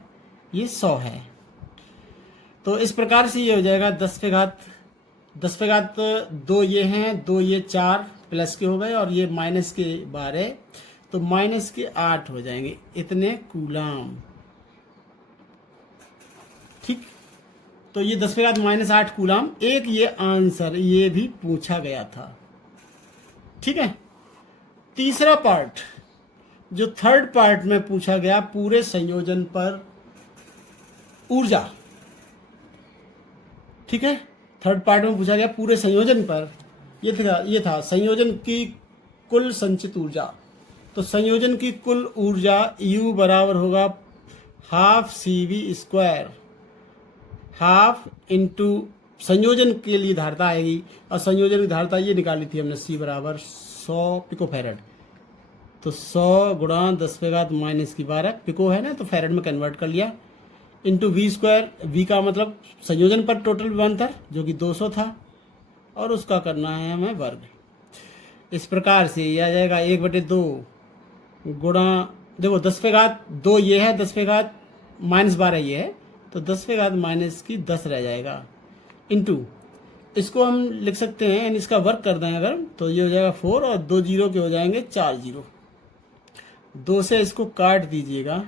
ये 100 है। तो इस प्रकार से ये हो जाएगा 10 पे घात 2 ये हैं, 2 ये 4 प्लस के हो गए और ये माइनस के 12, तो -8 हो जाएंगे, इतने कूलाम। ठीक, तो ये 10 पे घात -8 कूलाम। एक ये आंसर ये भी पूछा गया था। ठीक है, तीसरा पार्ट जो थर्ड पार्ट में पूछा गया, पूरे संयोजन पर ऊर्जा। ठीक है, थर्ड पार्ट में पूछा गया पूरे संयोजन पर, ये था संयोजन की कुल संचित ऊर्जा। तो संयोजन की कुल ऊर्जा U बराबर होगा ½ CV², हाफ इंटू संयोजन के लिए धारिता आएगी, और संयोजन की धारिता ये निकाली थी हमने C बराबर 100 पिकोफैरड। तो 100 गुणा 10 पे घात -12 पिको है ना, तो फैरड में कन्वर्ट कर लिया, इंटू V²। V का मतलब संयोजन पर टोटल विभवांतर जो कि 200 था, और उसका करना है हमें वर्ग। इस प्रकार से यह आ जाएगा 1/2 गुणा, देखो 10 पे घात 2 ये है, 10 पे घात -12 ये है, तो 10 पे घात -10 रह जाएगा, इंटू इसको हम लिख सकते हैं, यानी इसका वर्क कर दें अगर, तो ये हो जाएगा 4 और 2 जीरो के हो जाएंगे 4 जीरो। 2 से इसको काट दीजिएगा,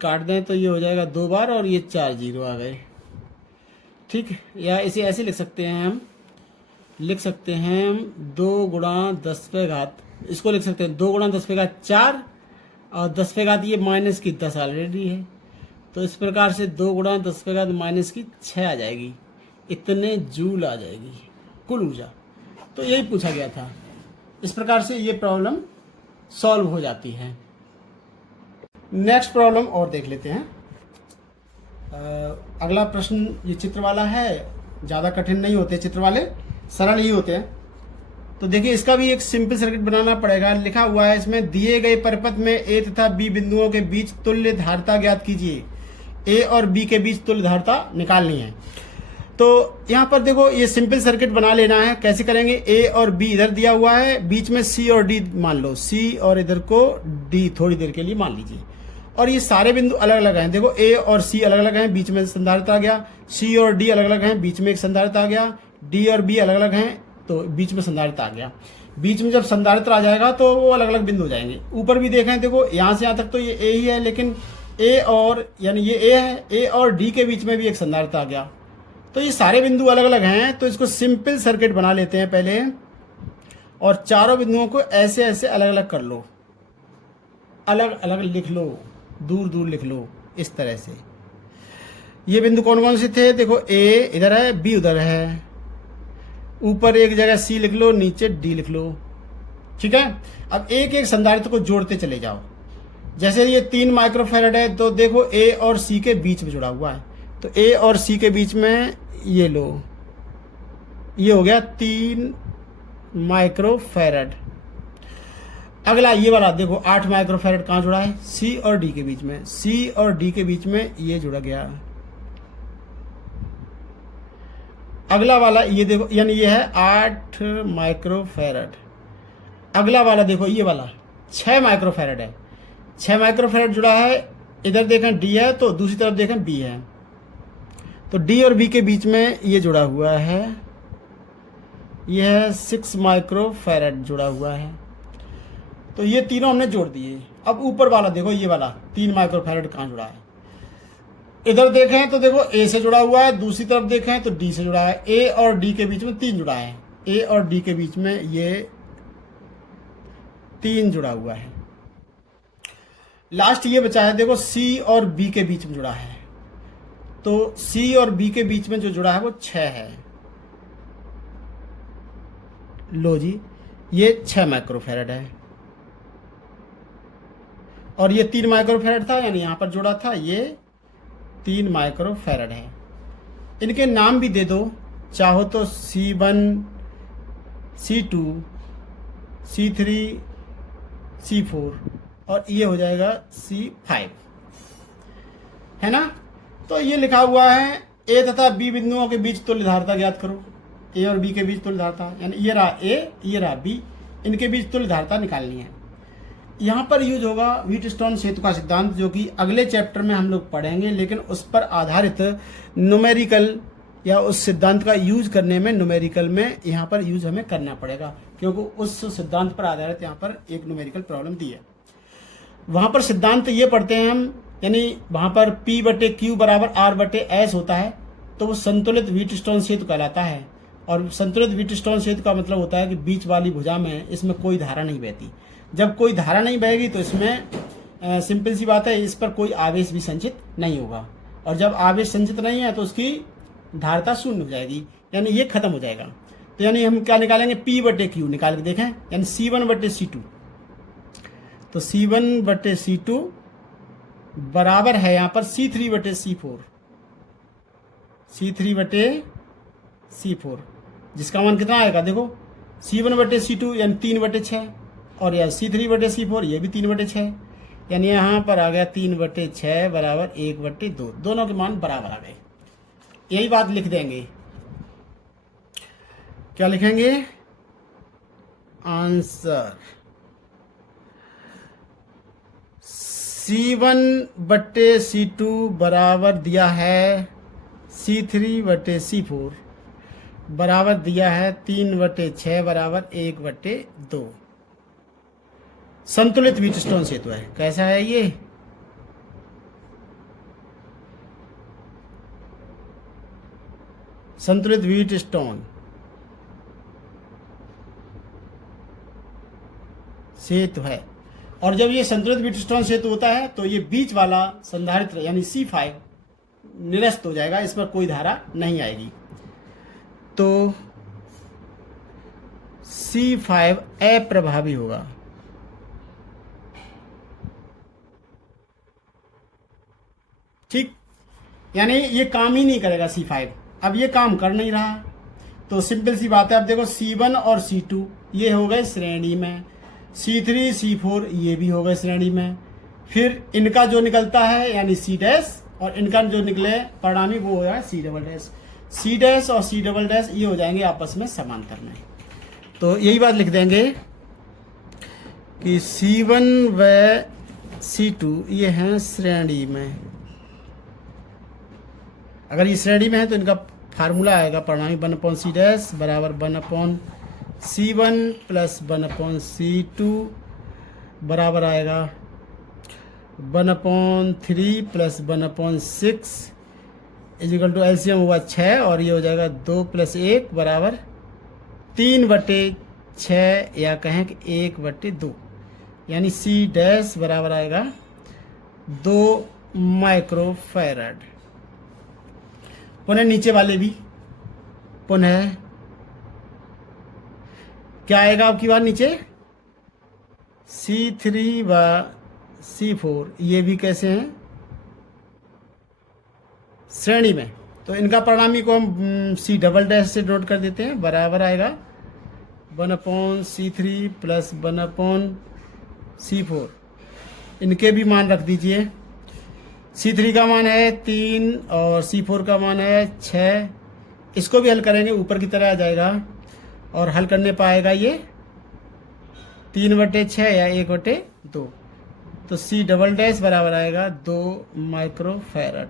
काट दें तो ये हो जाएगा 2 बार और ये 4 जीरो आ गए। ठीक, या इसे ऐसे लिख सकते हैं, हम लिख सकते हैं 2 गुणा 10 पे घात, इसको लिख सकते हैं 2 गुणा 10 पे घात 4 और 10 पे घात ये -10 ऑलरेडी है, तो इस प्रकार से 2 गुणा 10 पे घात -6 आ जाएगी, इतने जूल आ जाएगी। कुल ऊर्जा। तो यही पूछा गया था। इस प्रकार से ये प्रॉब्लम सॉल्व हो जाती है। नेक्स्ट प्रॉब्लम और देख लेते हैं। अगला प्रश्न ये चित्र वाला है, ज़्यादा कठिन नहीं होते चित्र वाले, सरल ही होते हैं। तो देखिए इसका भी एक सिंपल सर्किट बनाना पड़ेगा। लिखा हुआ है इसमें, दिए गए परिपथ में ए तथा बी बिंदुओं के बीच तुल्य धारिता ज्ञात कीजिए। ए और बी के बीच तुल्य धारिता निकालनी है। तो यहाँ पर देखो ये सिंपल सर्किट बना लेना है। कैसे करेंगे, ए और बी इधर दिया हुआ है, बीच में सी और डी मान लो, सी और इधर को डी थोड़ी देर के लिए मान लीजिए। और ये सारे बिंदु अलग अलग हैं। देखो ए और सी अलग अलग हैं, बीच में संधारित्र आ गया। सी और डी अलग अलग हैं, बीच में एक संधारित्र आ गया। डी और बी अलग अलग हैं, तो बीच में संधारित्र आ गया। बीच में जब संधारित्र आ जाएगा तो वो अलग अलग बिंदु हो जाएंगे। ऊपर भी देखें, देखो यहाँ से यहाँ तक तो ये ए ही है, लेकिन ए और यानी ये ए है, ए और डी के बीच में भी एक संधारित्र आ गया। तो ये सारे बिंदु अलग अलग हैं। तो इसको सिंपल सर्किट बना लेते हैं पहले, और चारों बिंदुओं को ऐसे ऐसे अलग अलग कर लो, अलग अलग लिख लो, दूर दूर लिख लो इस तरह से। ये बिंदु कौन कौन से थे, देखो ए इधर है, बी उधर है, ऊपर एक जगह सी लिख लो, नीचे डी लिख लो। ठीक है। अब एक एक संधारित्र को जोड़ते चले जाओ। जैसे ये 3 माइक्रोफैराड है, तो देखो ए और सी के बीच में जुड़ा हुआ है, तो ए और सी के बीच में ये लो, ये हो गया 3 माइक्रोफैराड। अगला ये वाला देखो 8 माइक्रोफैराड कहाँ जुड़ा है, सी और डी के बीच में, सी और डी के बीच में ये जुड़ा गया। अगला वाला ये देखो, यानी ये है 8 माइक्रोफैराड। अगला वाला देखो ये वाला 6 माइक्रोफैराड है, 6 माइक्रोफैराड जुड़ा है। इधर देखें डी है, तो दूसरी तरफ देखें बी है, तो डी और बी के बीच में ये जुड़ा हुआ है, ये है 6 माइक्रोफैराड जुड़ा हुआ है। तो ये तीनों हमने जोड़ दिए। अब ऊपर वाला देखो, ये वाला 3 माइक्रोफैराड कहाँ जुड़ा है। इधर देखें तो देखो ए से जुड़ा हुआ है, दूसरी तरफ देखें तो डी से जुड़ा है। ए और डी के बीच में 3 जुड़ा है, ए और डी के बीच में ये 3 जुड़ा हुआ है। लास्ट ये बचा है, देखो सी और बी के बीच में जुड़ा है, तो सी और बी के बीच में जो जुड़ा है वो 6 है। लो जी, ये 6 माइक्रोफैराड है, और ये 3 माइक्रोफैराड था, यानी यहां पर जुड़ा था, ये 3 माइक्रोफैराड है। इनके नाम भी दे दो, चाहो तो C1, C2, C3, C4, और ये हो जाएगा C5, है ना। तो ये लिखा हुआ है, ए तथा बी बिंदुओं के बीच तुल्य धारिता ज्ञात करो। ए और बी के बीच तुल्य धारिता, यानी ये रहा ए, ये रहा बी, इनके बीच तुल्य धारिता निकालनी है। यहाँ पर यूज होगा व्हीटस्टोन सेतु का सिद्धांत, जो कि अगले चैप्टर में हम लोग पढ़ेंगे, लेकिन उस पर आधारित न्यूमेरिकल या उस सिद्धांत का यूज करने में न्यूमेरिकल में यहाँ पर यूज हमें करना पड़ेगा, क्योंकि उस सिद्धांत पर आधारित यहाँ पर एक न्यूमेरिकल प्रॉब्लम दी है। वहाँ पर सिद्धांत ये पढ़ते हैं हम, यानी वहाँ पर P/Q बराबर R/S होता है, तो वो संतुलित व्हीटस्टोन सेतु कहलाता है। और संतुलित व्हीटस्टोन सेतु का मतलब होता है कि बीच वाली भुजा में इसमें कोई धारा नहीं बहती। जब कोई धारा नहीं बहेगी तो इसमें सिंपल सी बात है, इस पर कोई आवेश भी संचित नहीं होगा, और जब आवेश संचित नहीं है तो उसकी धारिता शून्य हो जाएगी, यानी ये खत्म हो जाएगा। तो यानी हम क्या निकालेंगे, P/Q निकाल के देखें, यानी C1/C2। तो C1/C2 बराबर है यहाँ पर C3/C4, C3/C4, जिसका मान कितना आएगा, देखो C1/C2 यानी 3/6, और यह C3/C4 ये भी 3/6, यानी यहाँ पर आ गया 3/6 बराबर 1/2, दोनों के मान बराबर आ गए। यही बात लिख देंगे, क्या लिखेंगे, आंसर C1/C2 बराबर दिया है C3/C4 बराबर दिया है 3/6 बराबर 1/2। संतुलित व्हीटस्टोन सेतु है। कैसा है ये, संतुलित व्हीटस्टोन सेतु है। और जब ये संतुलित व्हीटस्टोन सेतु होता है तो ये बीच वाला संधारित्र यानी C5 निरस्त हो जाएगा, इस पर कोई धारा नहीं आएगी। तो C5 अप्रभावी होगा। ठीक, यानी ये काम ही नहीं करेगा C5। अब ये काम कर नहीं रहा, तो सिंपल सी बात है। अब देखो C1 और C2 ये हो गए श्रेणी में, C3 C4 ये भी हो गए श्रेणी में। फिर इनका जो निकलता है यानी C डैश, और इनका जो निकले परिणामी वो हो जाए C double dash. C dash और C डबल डैश ये हो जाएंगे आपस में समांतर में। तो यही बात लिख देंगे कि C1 व C2 ये हैं श्रेणी में। अगर ये श्रेणी में है तो इनका फार्मूला आएगा परिणामी 1/C डैश बराबर 1/C1 प्लस 1/C2 बराबर आएगा 1/3 प्लस 1/6 इजिकल टू एलसीएम हुआ 6, और ये हो जाएगा 2 + 1 बराबर 3/6 या कहें कि 1/2, यानी C डैश बराबर आएगा 2 माइक्रोफैरड। पुनः नीचे वाले भी पुनः क्या आएगा आपकी बार नीचे C3 व C4 ये भी कैसे हैं श्रेणी में, तो इनका परिणामी को हम C डबल डैश से नोट कर देते हैं, बराबर आएगा 1/C3 प्लस 1/C4। इनके भी मान रख दीजिए। C3 का मान है 3 और C4 का मान है 6। इसको भी हल करेंगे ऊपर की तरह आ जाएगा, और हल करने पाएगा ये 3/6 या 1/2। तो C डबल डैश बराबर आएगा 2 माइक्रोफैरड।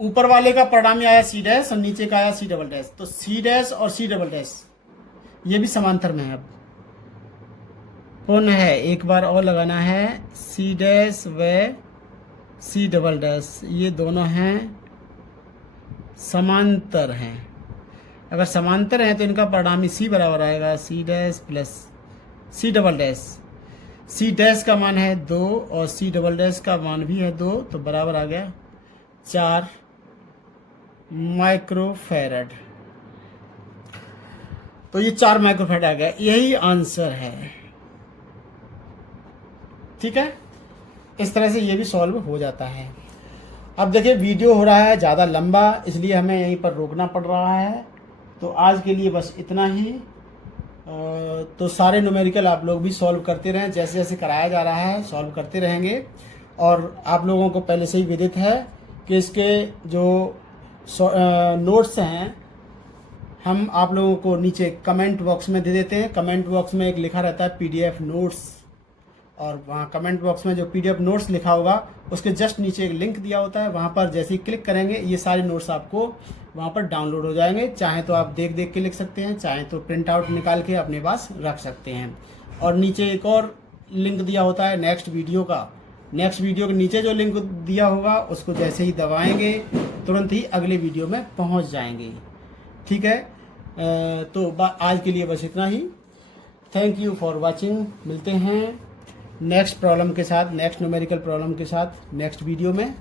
ऊपर वाले का परिणामी आया C डैश और नीचे का आया C डबल डैश, तो C डैश और C डबल डैश ये भी समांतर में है। अब पुनः एक बार और लगाना है, C डैश व C डबल डैश ये दोनों हैं समांतर हैं। अगर समांतर हैं तो इनका परिणामी C बराबर आएगा C dash plus C double dash. C dash का मान है 2 और C डबल डैश का मान भी है 2, तो बराबर आ गया 4 माइक्रोफैरड। तो ये 4 माइक्रोफैरड आ गया, यही आंसर है। ठीक है, इस तरह से ये भी सॉल्व हो जाता है। अब देखिए वीडियो हो रहा है ज़्यादा लंबा, इसलिए हमें यहीं पर रोकना पड़ रहा है। तो आज के लिए बस इतना ही। तो सारे न्यूमेरिकल आप लोग भी सॉल्व करते रहें, जैसे जैसे कराया जा रहा है सॉल्व करते रहेंगे। और आप लोगों को पहले से ही विदित है कि इसके जो नोट्स हैं हम आप लोगों को नीचे कमेंट बॉक्स में दे देते हैं। कमेंट बॉक्स में एक लिखा रहता है PDF नोट्स, और वहाँ कमेंट बॉक्स में जो PDF नोट्स लिखा होगा उसके जस्ट नीचे एक लिंक दिया होता है। वहाँ पर जैसे ही क्लिक करेंगे ये सारे नोट्स आपको वहाँ पर डाउनलोड हो जाएंगे। चाहे तो आप देख देख के लिख सकते हैं, चाहे तो प्रिंट आउट निकाल के अपने पास रख सकते हैं। और नीचे एक और लिंक दिया होता है नेक्स्ट वीडियो का। नेक्स्ट वीडियो के नीचे जो लिंक दिया होगा उसको जैसे ही दबाएंगे तुरंत ही अगले वीडियो में पहुँच जाएंगे। ठीक है, तो आज के लिए बस इतना ही। Thank you for watching. मिलते हैं नेक्स्ट प्रॉब्लम के साथ, नेक्स्ट न्यूमेरिकल प्रॉब्लम के साथ नेक्स्ट वीडियो में।